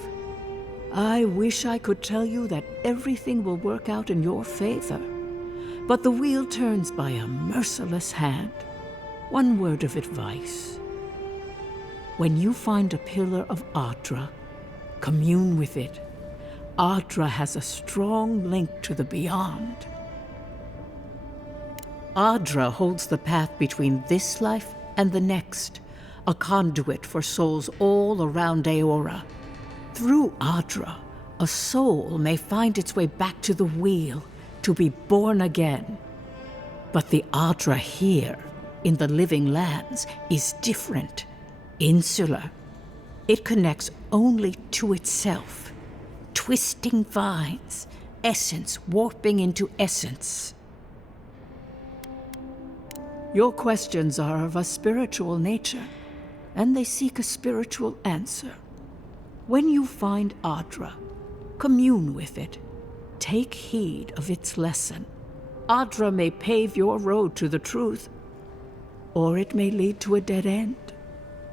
I wish I could tell you that everything will work out in your favor. But the wheel turns by a merciless hand. One word of advice. When you find a pillar of Ardra, commune with it. Ardra has a strong link to the beyond. Ardra holds the path between this life and the next, a conduit for souls all around Aora. Through Ardra, a soul may find its way back to the wheel, to be born again. But the Ardra here, in the living lands, is different, insular. It connects only to itself. Twisting vines, essence warping into essence. Your questions are of a spiritual nature, and they seek a spiritual answer. When you find Ardra, commune with it. Take heed of its lesson. Ardra may pave your road to the truth, or it may lead to a dead end.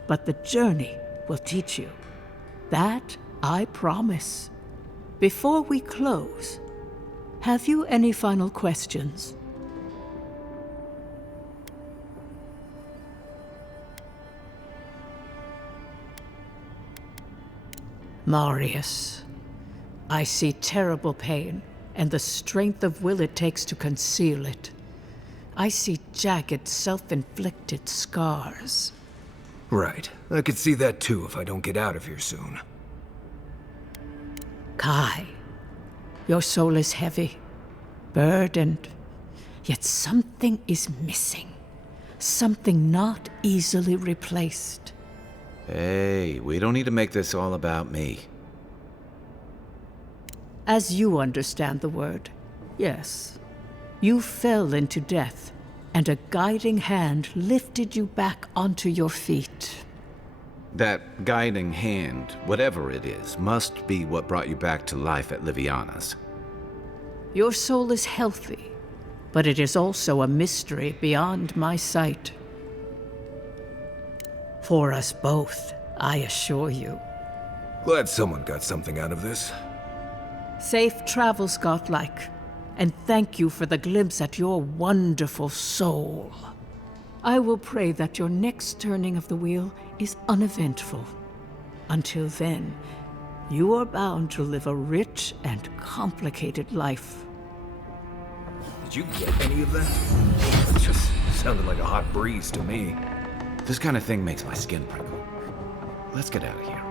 But the journey will teach you. That I promise. Before we close, have you any final questions? Marius, I see terrible pain and the strength of will it takes to conceal it. I see jagged, self-inflicted scars. Right. I could see that too if I don't get out of here soon. Kai, your soul is heavy, burdened, yet something is missing. Something not easily replaced. Hey, we don't need to make this all about me. As you understand the word, yes. You fell into death, and a guiding hand lifted you back onto your feet. That guiding hand, whatever it is, must be what brought you back to life at Liviana's. Your soul is healthy, but it is also a mystery beyond my sight. For us both, I assure you. Glad someone got something out of this. Safe travels, godlike, and thank you for the glimpse at your wonderful soul. I will pray that your next turning of the wheel is uneventful. Until then, you are bound to live a rich and complicated life. Did you get any of that? It just sounded like a hot breeze to me. This kind of thing makes my skin prickle. Let's get out of here.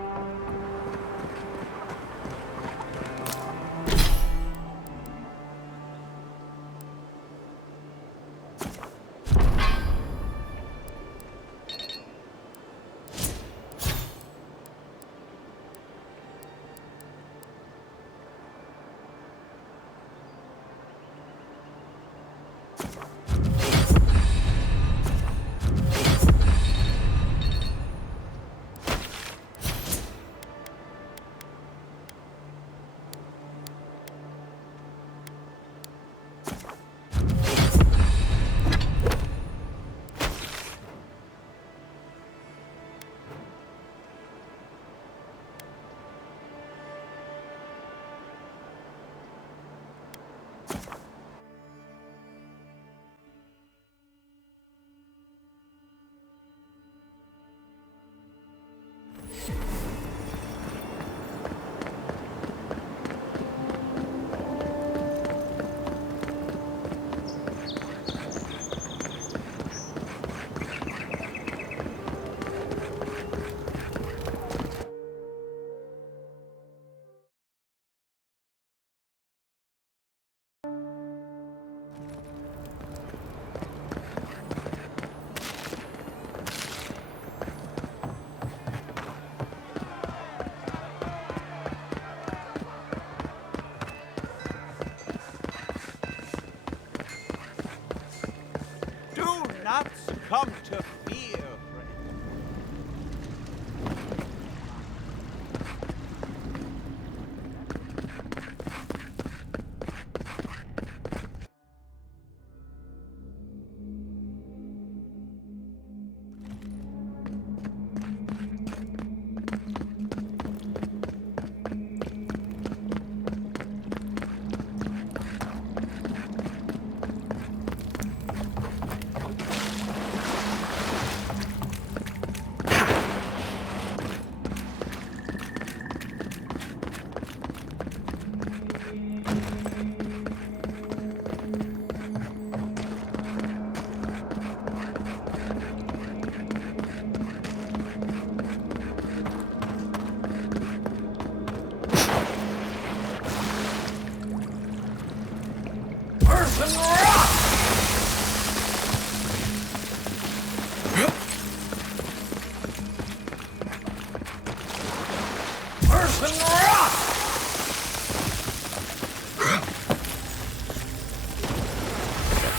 Not succumb to fear, friend.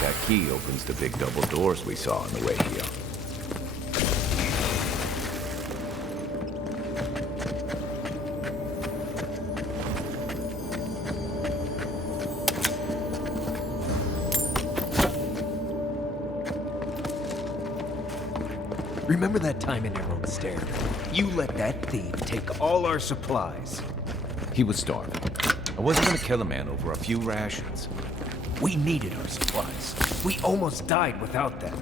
That key opens the big double doors we saw on the way here. Remember that time in Emerald Stair? You let that thief take all our supplies. He was starving. I wasn't gonna kill a man over a few rations. We needed our supplies. We almost died without them.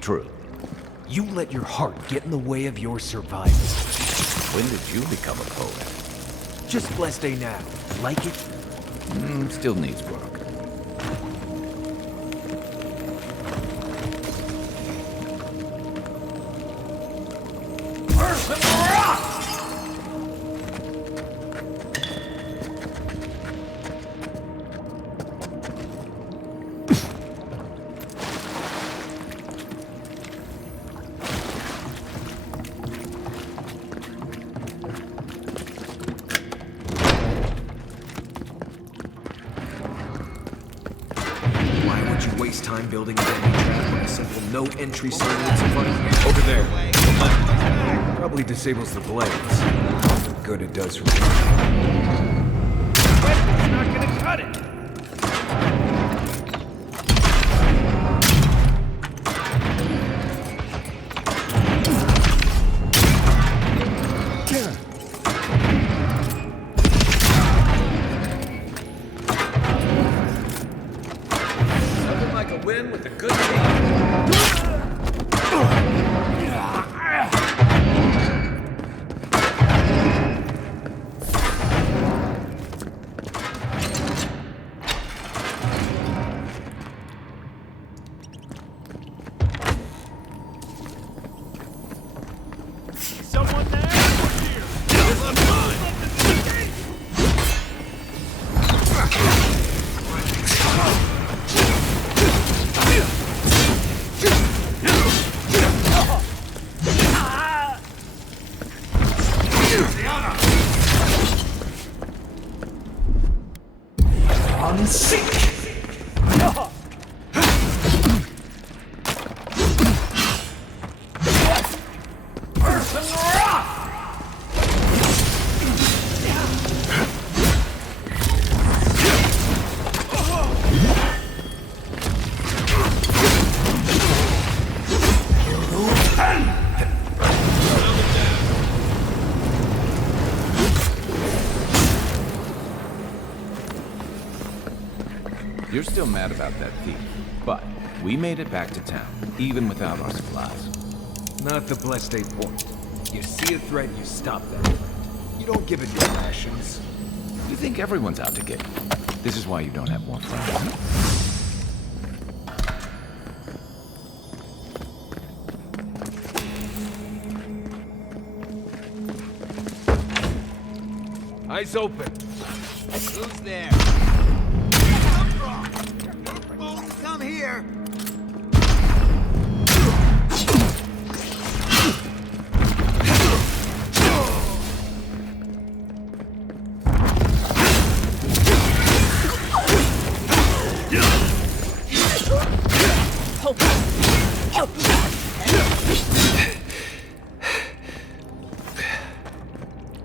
True. You let your heart get in the way of your survival. When did you become a poet? Just blessed day now. Like it? Still needs work. Time building a deadly trap when a simple no entry sign would suffice. Over there. Probably disables the blades. The good it does for me. It's not gonna cut it! Win with a good team. Someone there? You're still mad about that thief, but we made it back to town, even without our supplies. Not the blessed day point. You see a threat, you stop that threat. You don't give it your rations. You think everyone's out to get you. This is why you don't have more friends. Eyes open. Who's there? Come here!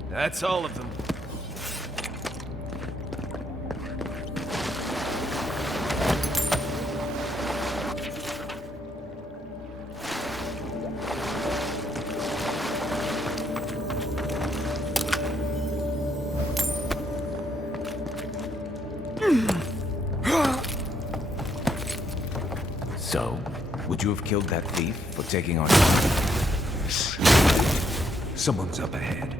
That's all of them. So, would you have killed that thief for taking our... Someone's up ahead.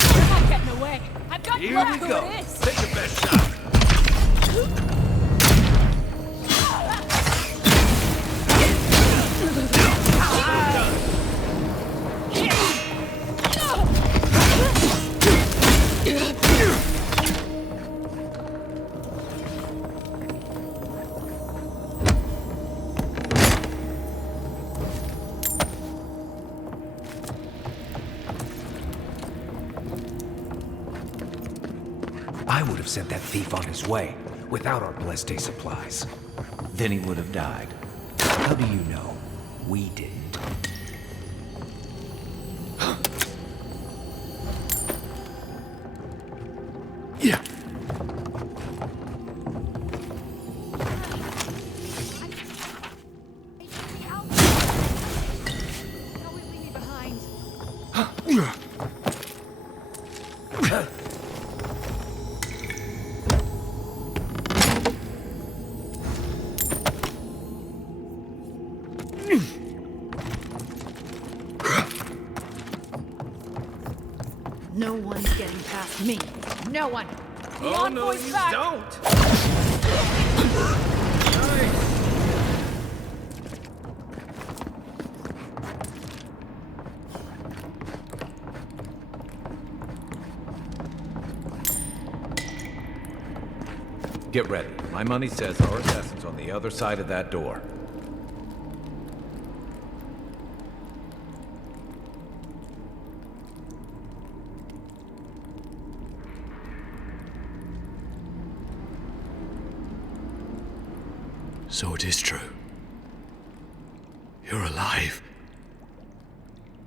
You're not getting away. I've got Here luck we who go. it is. Take your best shot. I would have sent that thief on his way without our blessed day supplies. Then he would have died. How do you know? We didn't. Yeah. No one's getting past me. No one. The Oh, no, envoy's you back. don't! Get ready. My money says our assassin's on the other side of that door. So it is true. You're alive.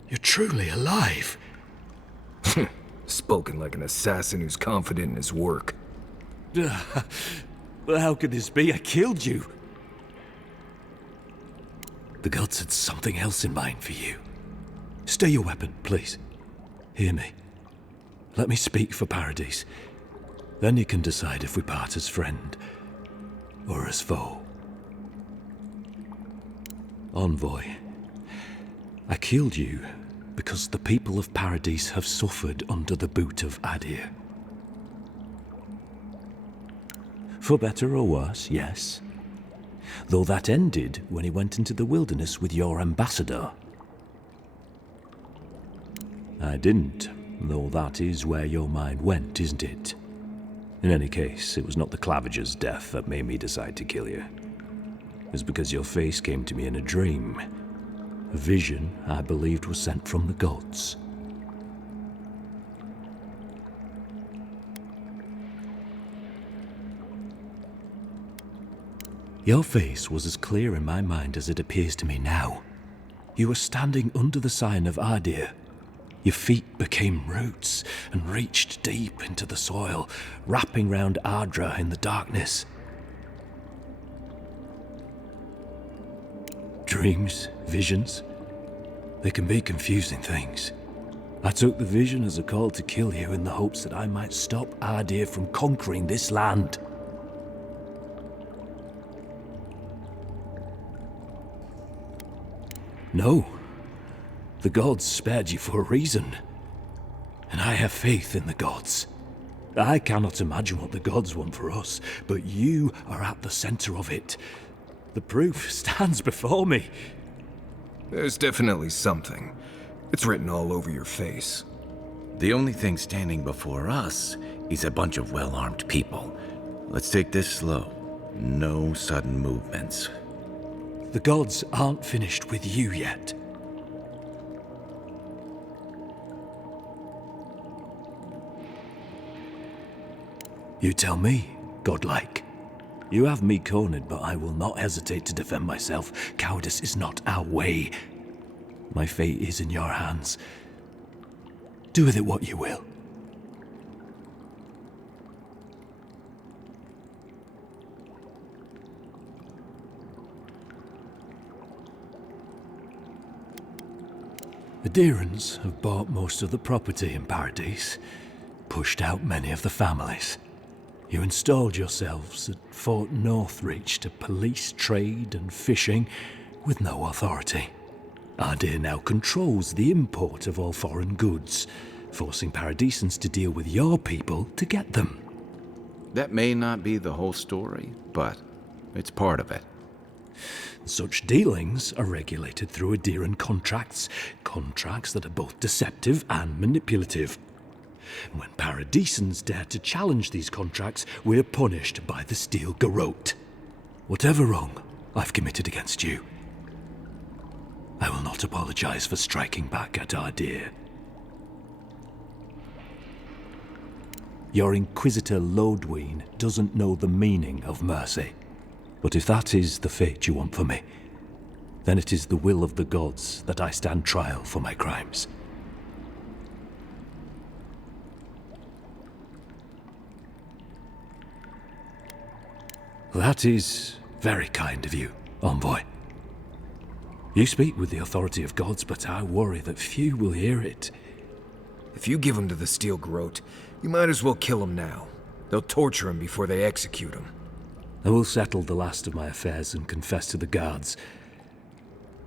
You're truly alive. Spoken like an assassin who's confident in his work. But how could this be? I killed you. The gods had something else in mind for you. Stay your weapon, please. Hear me. Let me speak for Paradise. Then you can decide if we part as friend or as foe. Envoy, I killed you because the people of Paradise have suffered under the boot of Adir. For better or worse, yes. Though that ended when he went into the wilderness with your ambassador. I didn't, though that is where your mind went, isn't it? In any case, it was not the Clavager's death that made me decide to kill you. It was because your face came to me in a dream. A vision I believed was sent from the gods. Your face was as clear in my mind as it appears to me now. You were standing under the sign of Adir. Your feet became roots and reached deep into the soil, wrapping round Ardra in the darkness. Dreams, visions, they can be confusing things. I took the vision as a call to kill you in the hopes that I might stop Adir from conquering this land. No. The gods spared you for a reason. And I have faith in the gods. I cannot imagine what the gods want for us, but you are at the center of it. The proof stands before me. There's definitely something. It's written all over your face. The only thing standing before us is a bunch of well-armed people. Let's take this slow. No sudden movements. The gods aren't finished with you yet. You tell me, godlike. You have me cornered, but I will not hesitate to defend myself. Cowardice is not our way. My fate is in your hands. Do with it what you will. The Deerans have bought most of the property in Paradise, pushed out many of the families. You installed yourselves at Fort Northreach to police trade and fishing with no authority. Adir now controls the import of all foreign goods, forcing Paradisans to deal with your people to get them. That may not be the whole story, but it's part of it. Such dealings are regulated through Adiran contracts that are both deceptive and manipulative. When Paradisans dare to challenge these contracts, we're punished by the Steel Garrote. Whatever wrong I've committed against you, I will not apologize for striking back at our dear. Your Inquisitor Lodwyn doesn't know the meaning of mercy. But if that is the fate you want for me, then it is the will of the gods that I stand trial for my crimes. That is very kind of you, Envoy. You speak with the authority of gods, but I worry that few will hear it. If you give him to the Steel Garrote, you might as well kill him now. They'll torture him before they execute him. I will settle the last of my affairs and confess to the guards.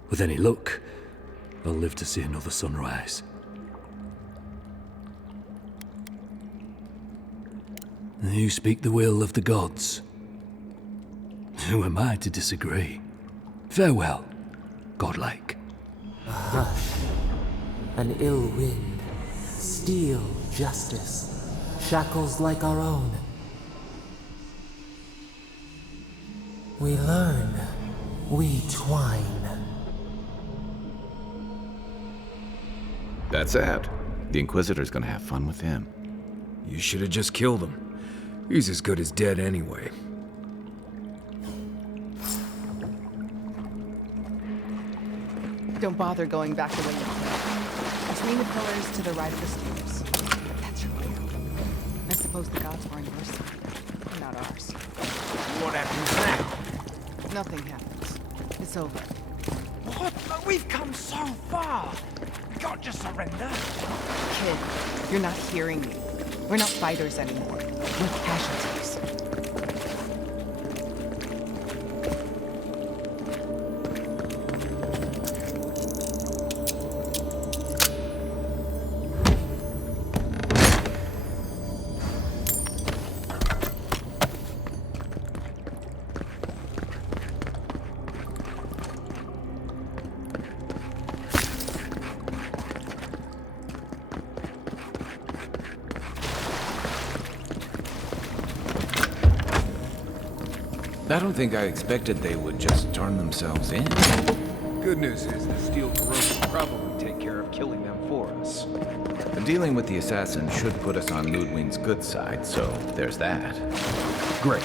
With any luck, I'll live to see another sunrise. You speak the will of the gods. Who am I to disagree? Farewell, godlike. A hush, an ill wind, steel justice, shackles like our own. We learn, we twine. That's sad. The Inquisitor's gonna have fun with him. You should have just killed him. He's as good as dead anyway. Don't bother going back the way you came. Between the pillars to the right of the stairs. That's your way out. I suppose the gods were on your side, not ours. What happens now? Nothing happens. It's over. What? But we've come so far. Can't just surrender. Kid, you're not hearing me. We're not fighters anymore. We're casualties. I don't think I expected they would just turn themselves in. Good news is the Steel Garrote will probably take care of killing them for us. Dealing with the assassin should put us on Ludwig's good side, so there's that. Great.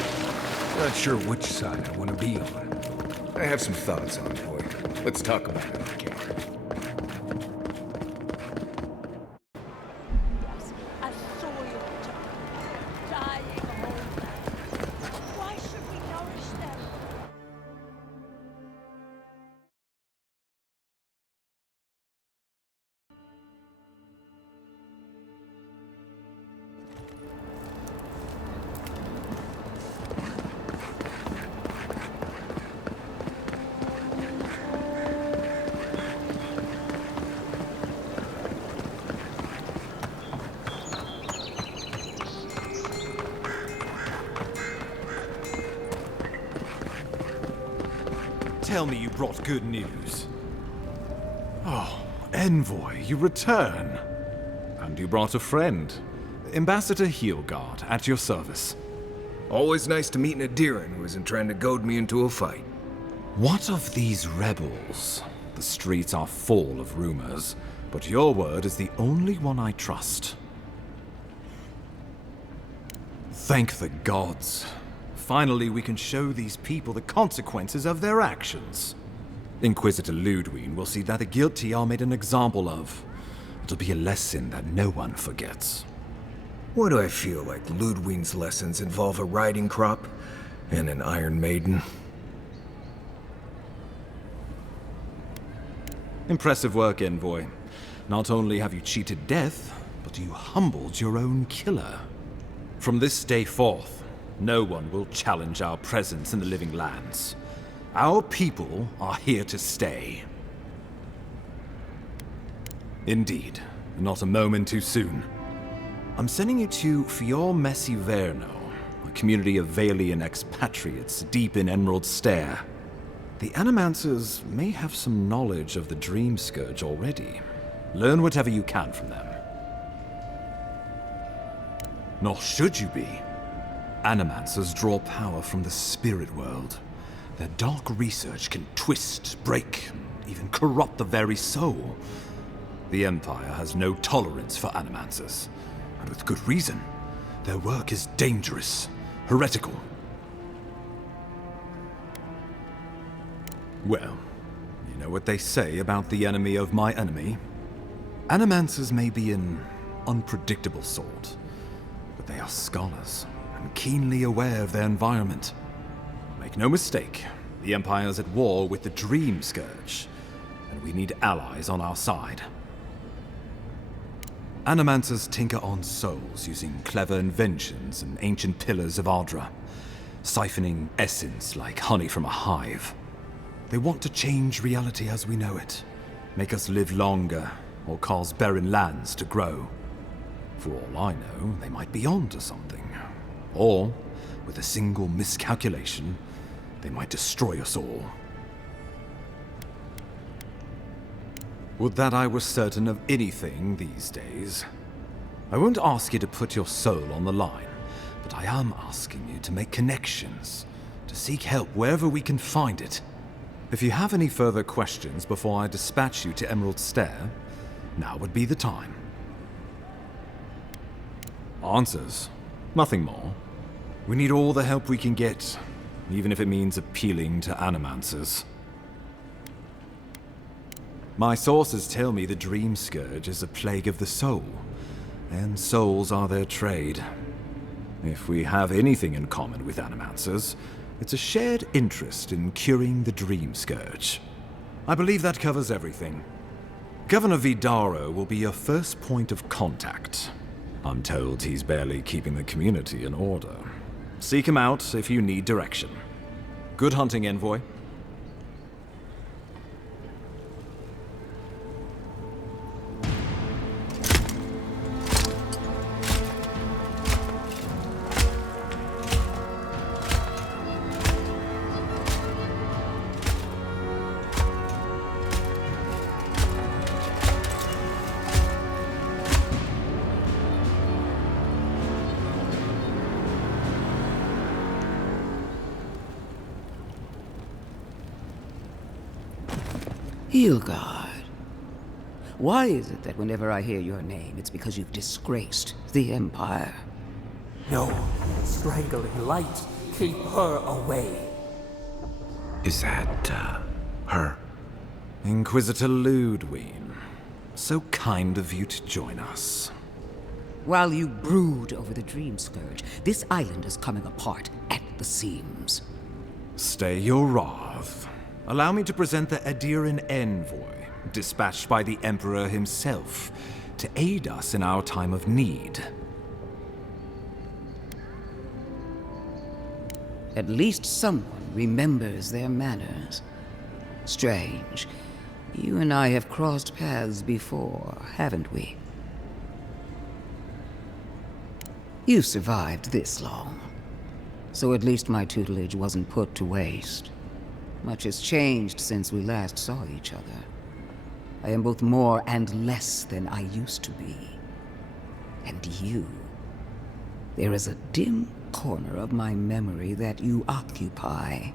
Not sure which side I want to be on. I have some thoughts, Envoy. Let's talk about it on camera. Tell me you brought good news. Oh, Envoy, you return. And you brought a friend. Ambassador Heelguard, at your service. Always nice to meet an Adiran who isn't trying to goad me into a fight. What of these rebels? The streets are full of rumors, but your word is the only one I trust. Thank the gods. Finally, we can show these people the consequences of their actions. Inquisitor Ludwig will see that the guilty are made an example of. It'll be a lesson that no one forgets. Why do I feel like Ludwig's lessons involve a riding crop and an Iron Maiden? Impressive work, Envoy. Not only have you cheated death, but you humbled your own killer. From this day forth, no one will challenge our presence in the living lands. Our people are here to stay. Indeed, not a moment too soon. I'm sending you to Fior Messiverno, a community of Valian expatriates deep in Emerald Stair. The Animancers may have some knowledge of the Dream Scourge already. Learn whatever you can from them. Nor should you be. Animancers draw power from the spirit world. Their dark research can twist, break, even corrupt the very soul. The Empire has no tolerance for Animancers, and with good reason. Their work is dangerous, heretical. Well, you know what they say about the enemy of my enemy? Animancers may be an unpredictable sort, but they are scholars and keenly aware of their environment. Make no mistake, the Empire's at war with the Dream Scourge, and we need allies on our side. Animancers tinker on souls using clever inventions and ancient pillars of Ardra, siphoning essence like honey from a hive. They want to change reality as we know it, make us live longer, or cause barren lands to grow. For all I know, they might be onto something. Or, with a single miscalculation, they might destroy us all. Would that I were certain of anything these days. I won't ask you to put your soul on the line, but I am asking you to make connections, to seek help wherever we can find it. If you have any further questions before I dispatch you to Emerald Stair, now would be the time. Answers. Nothing more. We need all the help we can get, even if it means appealing to Animancers. My sources tell me the Dream Scourge is a plague of the soul, and souls are their trade. If we have anything in common with Animancers, it's a shared interest in curing the Dream Scourge. I believe that covers everything. Governor Vidaro will be your first point of contact. I'm told he's barely keeping the community in order. Seek him out if you need direction. Good hunting, Envoy. Hilgard. Why is it that whenever I hear your name, it's because you've disgraced the Empire? No, strangling light. Keep her away. Is that, her? Inquisitor Ludwig. So kind of you to join us. While you brood over the Dream Scourge, this island is coming apart at the seams. Stay your wrath. Allow me to present the Adiran Envoy, dispatched by the Emperor himself, to aid us in our time of need. At least someone remembers their manners. Strange. You and I have crossed paths before, haven't we? You survived this long, so at least my tutelage wasn't put to waste. Much has changed since we last saw each other. I am both more and less than I used to be. And you. There is a dim corner of my memory that you occupy.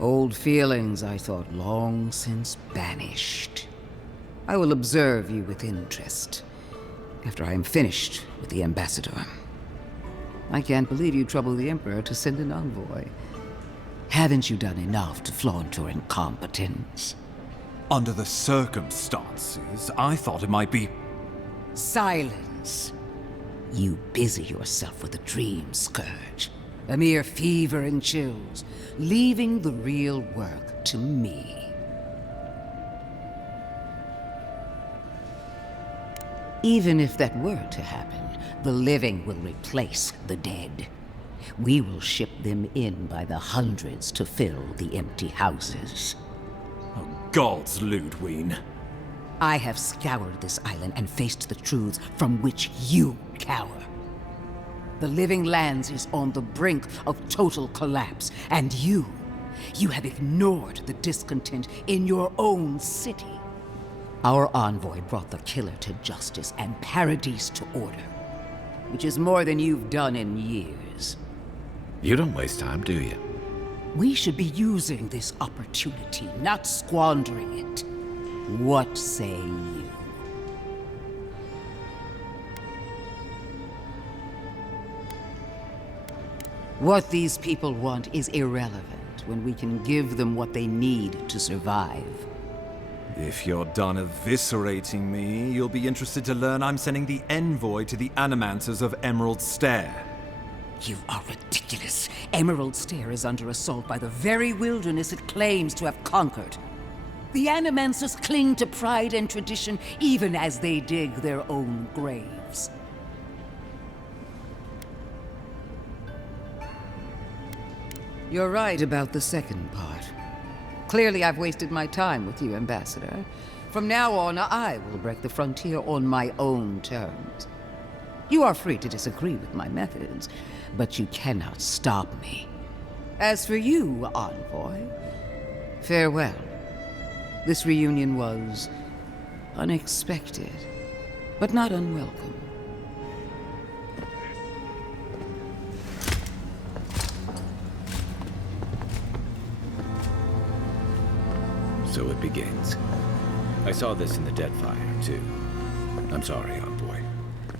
Old feelings I thought long since banished. I will observe you with interest after I am finished with the ambassador. I can't believe you troubled the Emperor to send an envoy. Haven't you done enough to flaunt your incompetence? Under the circumstances, I thought it might be... Silence. You busy yourself with the Dream Scourge. A mere fever and chills, leaving the real work to me. Even if that were to happen, the living will replace the dead. We will ship them in by the hundreds to fill the empty houses. Oh, gods, Ludwig. I have scoured this island and faced the truths from which you cower. The Living Lands is on the brink of total collapse, and you have ignored the discontent in your own city. Our envoy brought the killer to justice and Paradise to order. which is more than you've done in years. You don't waste time, do you? We should be using this opportunity, not squandering it. What say you? What these people want is irrelevant when we can give them what they need to survive. If you're done eviscerating me, you'll be interested to learn I'm sending the envoy to the Animancers of Emerald Stair. You are ridiculous. Emerald Stair is under assault by the very wilderness it claims to have conquered. The Animancers cling to pride and tradition even as they dig their own graves. You're right about the second part. Clearly I've wasted my time with you, Ambassador. From now on, I will break the frontier on my own terms. You are free to disagree with my methods, but you cannot stop me. As for you, Envoy, farewell. This reunion was unexpected, but not unwelcome. So it begins. I saw this in the Deadfire, too. I'm sorry, Envoy.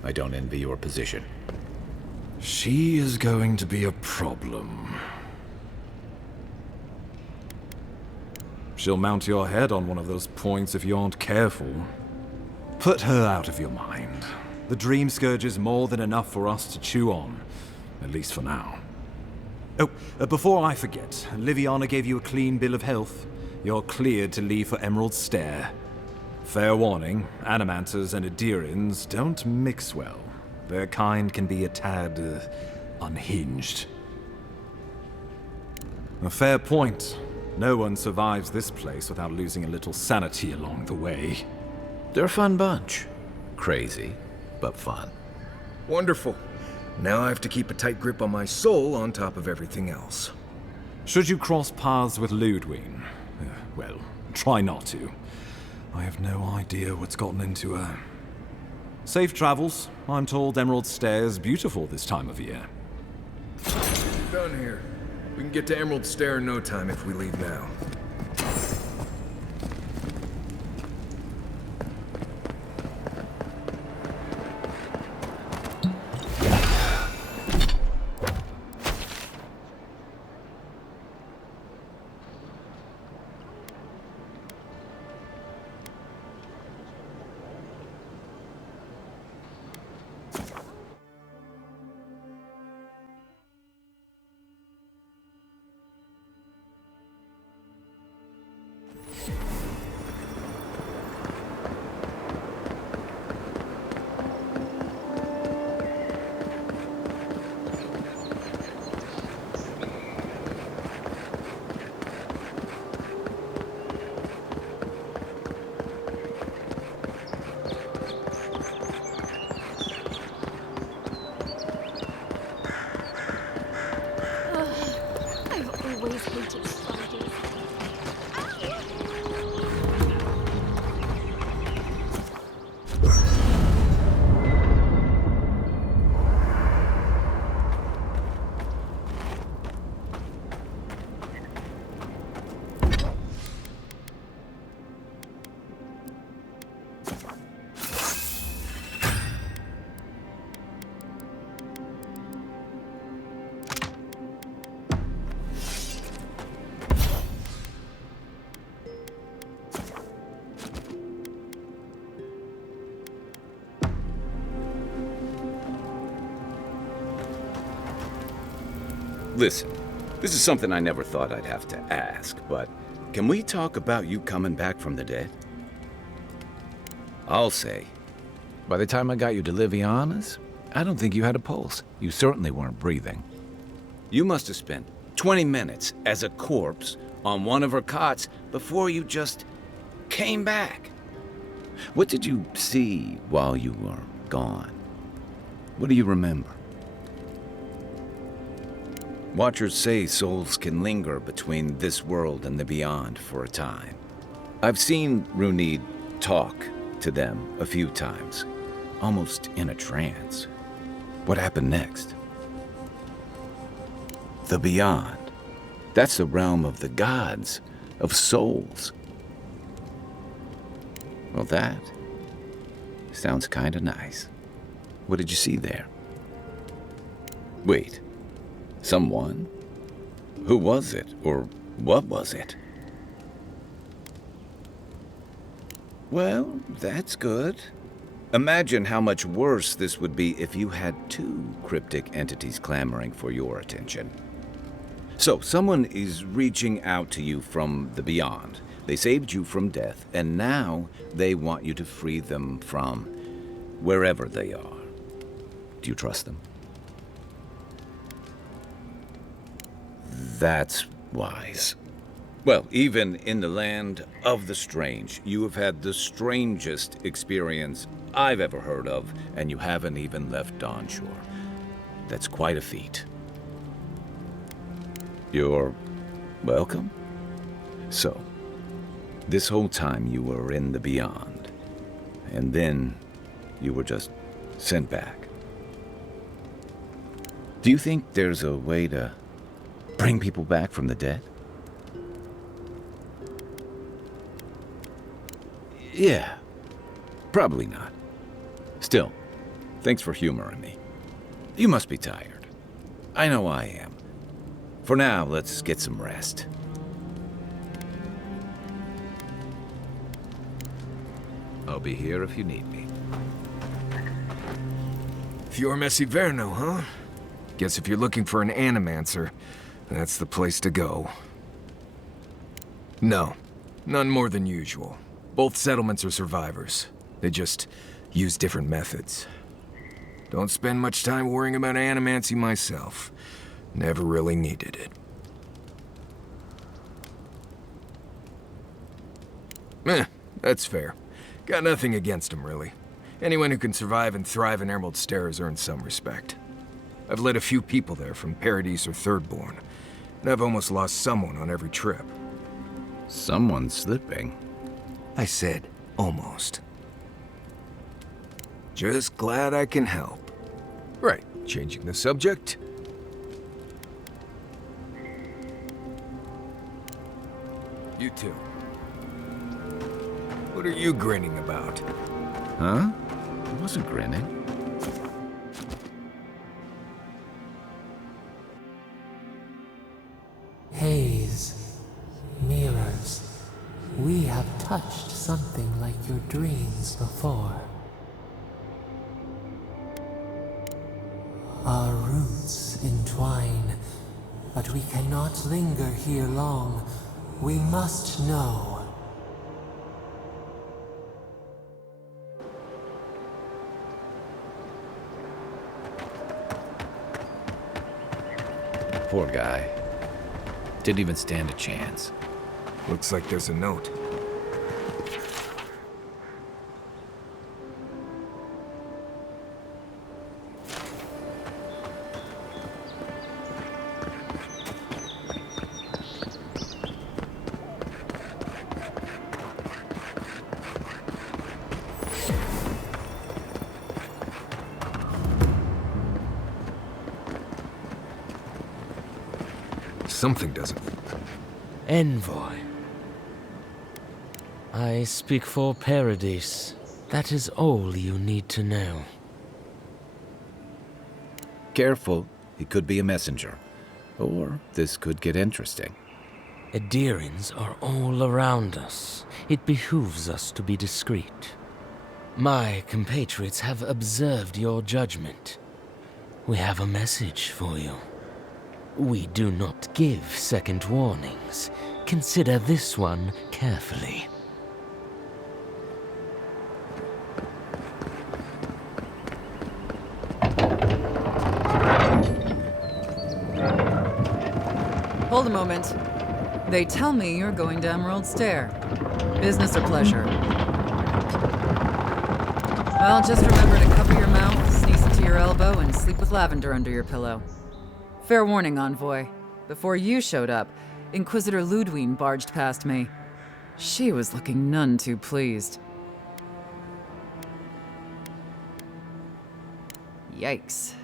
I don't envy your position. She is going to be a problem. She'll mount your head on one of those points if you aren't careful. Put her out of your mind. The Dream Scourge is more than enough for us to chew on. At least for now. Oh, before I forget, Liviana gave you a clean bill of health. You're cleared to leave for Emerald Stair. Fair warning, Animancers and Adirians don't mix well. Their kind can be a tad unhinged. A fair point. No one survives this place without losing a little sanity along the way. They're a fun bunch. Crazy, but fun. Wonderful. Now I have to keep a tight grip on my soul on top of everything else. Should you cross paths with Ludwig, well, try not to. I have no idea what's gotten into her. Safe travels. I'm told Emerald Stair's beautiful this time of year. Done here. We can get to Emerald Stair in no time if we leave now. Listen, this is something I never thought I'd have to ask, but can we talk about you coming back from the dead? I'll say, by the time I got you to Liviana's, I don't think you had a pulse. You certainly weren't breathing. You must have spent 20 minutes as a corpse on one of her cots before you just came back. What did you see while you were gone? What do you remember? Watchers say souls can linger between this world and the beyond for a time. I've seen Runid talk to them a few times, almost in a trance. What happened next? The beyond. That's the realm of the gods, of souls. Well, that sounds kinda nice. What did you see there? Wait, someone? Who was it, or what was it? Well, that's good. Imagine how much worse this would be if you had two cryptic entities clamoring for your attention. So, someone is reaching out to you from the beyond. They saved you from death, and now they want you to free them from wherever they are. Do you trust them? That's wise. Well, even in the land of the strange, you have had the strangest experience I've ever heard of, and you haven't even left Dawn Shore. That's quite a feat. You're welcome. So, this whole time you were in the beyond, and then you were just sent back. Do you think there's a way to bring people back from the dead? Yeah, probably not. Still, thanks for humoring me. You must be tired. I know I am. For now, let's get some rest. I'll be here if you need me. Fior Messiverno, huh? Guess if you're looking for an animancer, that's the place to go. No, none more than usual. Both settlements are survivors. They just use different methods. Don't spend much time worrying about animancy myself. Never really needed it. That's fair. Got nothing against them, really. Anyone who can survive and thrive in Emerald Stair has earned some respect. I've led a few people there from Paradise or Thirdborn, and I've almost lost someone on every trip. Someone slipping? I said, almost. Just glad I can help. Right, changing the subject. You too. What are you grinning about? Huh? I wasn't grinning. Haze, mirrors. We have touched something like your dreams before. Our roots entwine, but we cannot linger here long. We must know. Poor guy. Didn't even stand a chance. Looks like there's a note. Something doesn't. Envoy. I speak for Paradise. That is all you need to know. Careful, he could be a messenger. Or this could get interesting. Edirins are all around us. It behooves us to be discreet. My compatriots have observed your judgment. We have a message for you. We do not give second warnings. Consider this one carefully. Hold a moment. They tell me you're going to Emerald Stair. Business or pleasure? Well, just remember to cover your mouth, sneeze into your elbow, and sleep with lavender under your pillow. Fair warning, Envoy. Before you showed up, Inquisitor Ludwine barged past me. She was looking none too pleased. Yikes.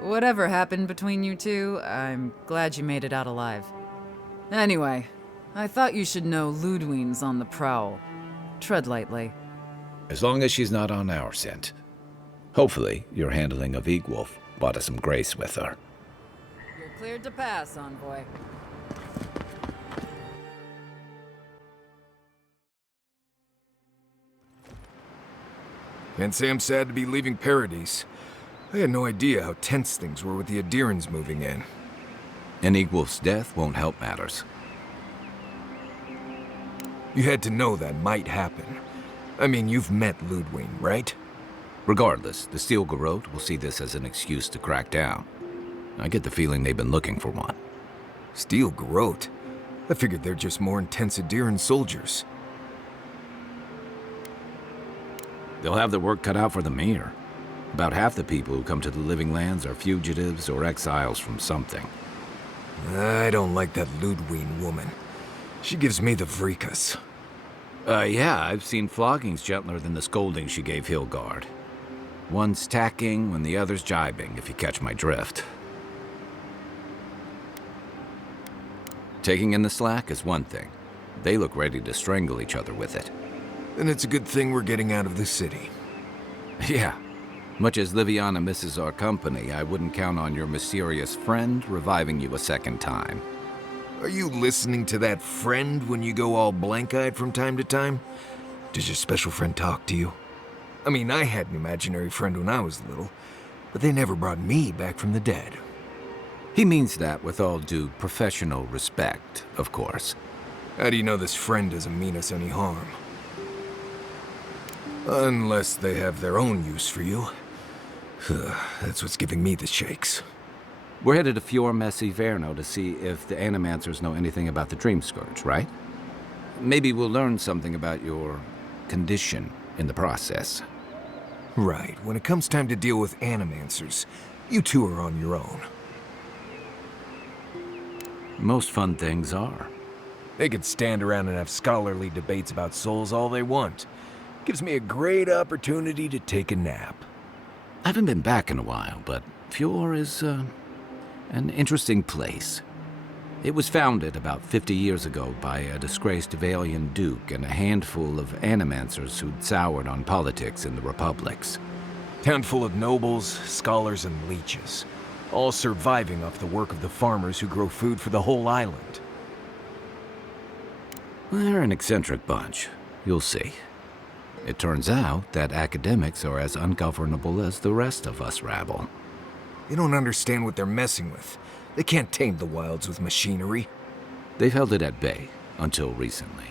Whatever happened between you two, I'm glad you made it out alive. Anyway, I thought you should know Ludwine's on the prowl. Tread lightly. As long as she's not on our scent. Hopefully, your handling of Egwolf brought us some grace with her. You're cleared to pass, Envoy. Can't say I'm sad to be leaving Paradise. I had no idea how tense things were with the Adirans moving in. And Egwolf's death won't help matters. You had to know that might happen. I mean, you've met Ludwine, right? Regardless, the Steel Garrote will see this as an excuse to crack down. I get the feeling they've been looking for one. Steel Garrote? I figured they're just more intense Adiran soldiers. They'll have their work cut out for them here. About half the people who come to the Living Lands are fugitives or exiles from something. I don't like that Ludwine woman. She gives me the vrikas. Yeah, I've seen floggings gentler than the scolding she gave Hilgard. One's tacking when the other's jibing, if you catch my drift. Taking in the slack is one thing. They look ready to strangle each other with it. Then it's a good thing we're getting out of the city. Yeah. Much as Liviana misses our company, I wouldn't count on your mysterious friend reviving you a second time. Are you listening to that friend when you go all blank-eyed from time to time? Does your special friend talk to you? I mean, I had an imaginary friend when I was little, but they never brought me back from the dead. He means that with all due professional respect, of course. How do you know this friend doesn't mean us any harm? Unless they have their own use for you. That's what's giving me the shakes. We're headed to Fior Messi Verno to see if the Animancers know anything about the Dream Scourge, right? Maybe we'll learn something about your condition in the process. Right. When it comes time to deal with Animancers, you two are on your own. Most fun things are. They could stand around and have scholarly debates about souls all they want. Gives me a great opportunity to take a nap. I haven't been back in a while, but Fior is, an interesting place. It was founded about 50 years ago by a disgraced Valian duke and a handful of Animancers who'd soured on politics in the republics. Town full of nobles, scholars, and leeches, all surviving off the work of the farmers who grow food for the whole island. They're an eccentric bunch. You'll see. It turns out that academics are as ungovernable as the rest of us rabble. They don't understand what they're messing with. They can't tame the wilds with machinery. They've held it at bay, until recently.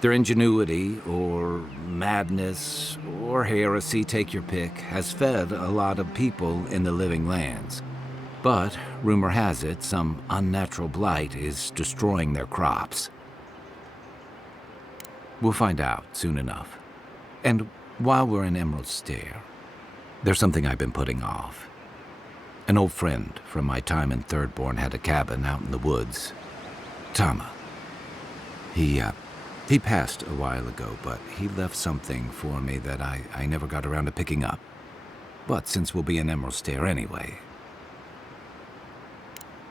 Their ingenuity, or madness, or heresy, take your pick, has fed a lot of people in the Living Lands. But, rumor has it, some unnatural blight is destroying their crops. We'll find out soon enough. And while we're in Emerald Stair, there's something I've been putting off. An old friend from my time in Thirdborn had a cabin out in the woods. Tama. He passed a while ago, but he left something for me that I never got around to picking up. But since we'll be in Emerald Stair anyway...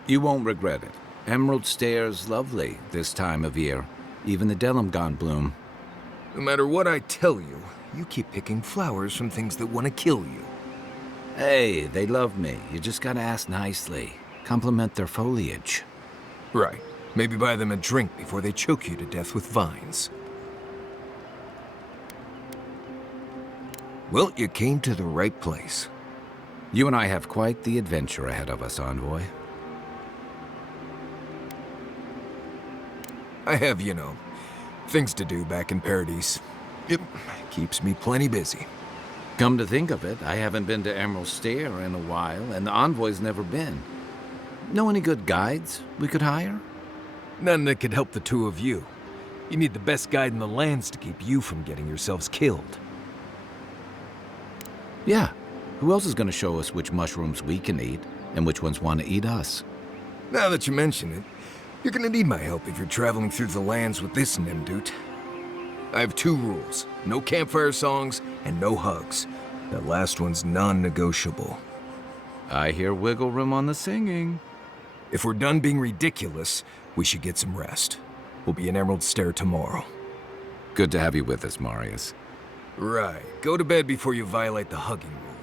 You won't regret it. Emerald Stair's lovely this time of year. Even the Delimgon bloom. No matter what I tell you, you keep picking flowers from things that want to kill you. Hey, they love me. You just gotta ask nicely. Compliment their foliage. Right. Maybe buy them a drink before they choke you to death with vines. Well, you came to the right place. You and I have quite the adventure ahead of us, Envoy. I have, you know, things to do back in Paradise. It keeps me plenty busy. Come to think of it, I haven't been to Emerald Stair in a while, and the Envoy's never been. Know any good guides we could hire? None that could help the two of you. You need the best guide in the lands to keep you from getting yourselves killed. Yeah. Who else is going to show us which mushrooms we can eat, and which ones want to eat us? Now that you mention it, you're gonna need my help if you're traveling through the lands with this Nimdut. I have 2 rules. No campfire songs and no hugs. That last one's non-negotiable. I hear wiggle room on the singing. If we're done being ridiculous, we should get some rest. We'll be in Emerald Stair tomorrow. Good to have you with us, Marius. Right. Go to bed before you violate the hugging rule.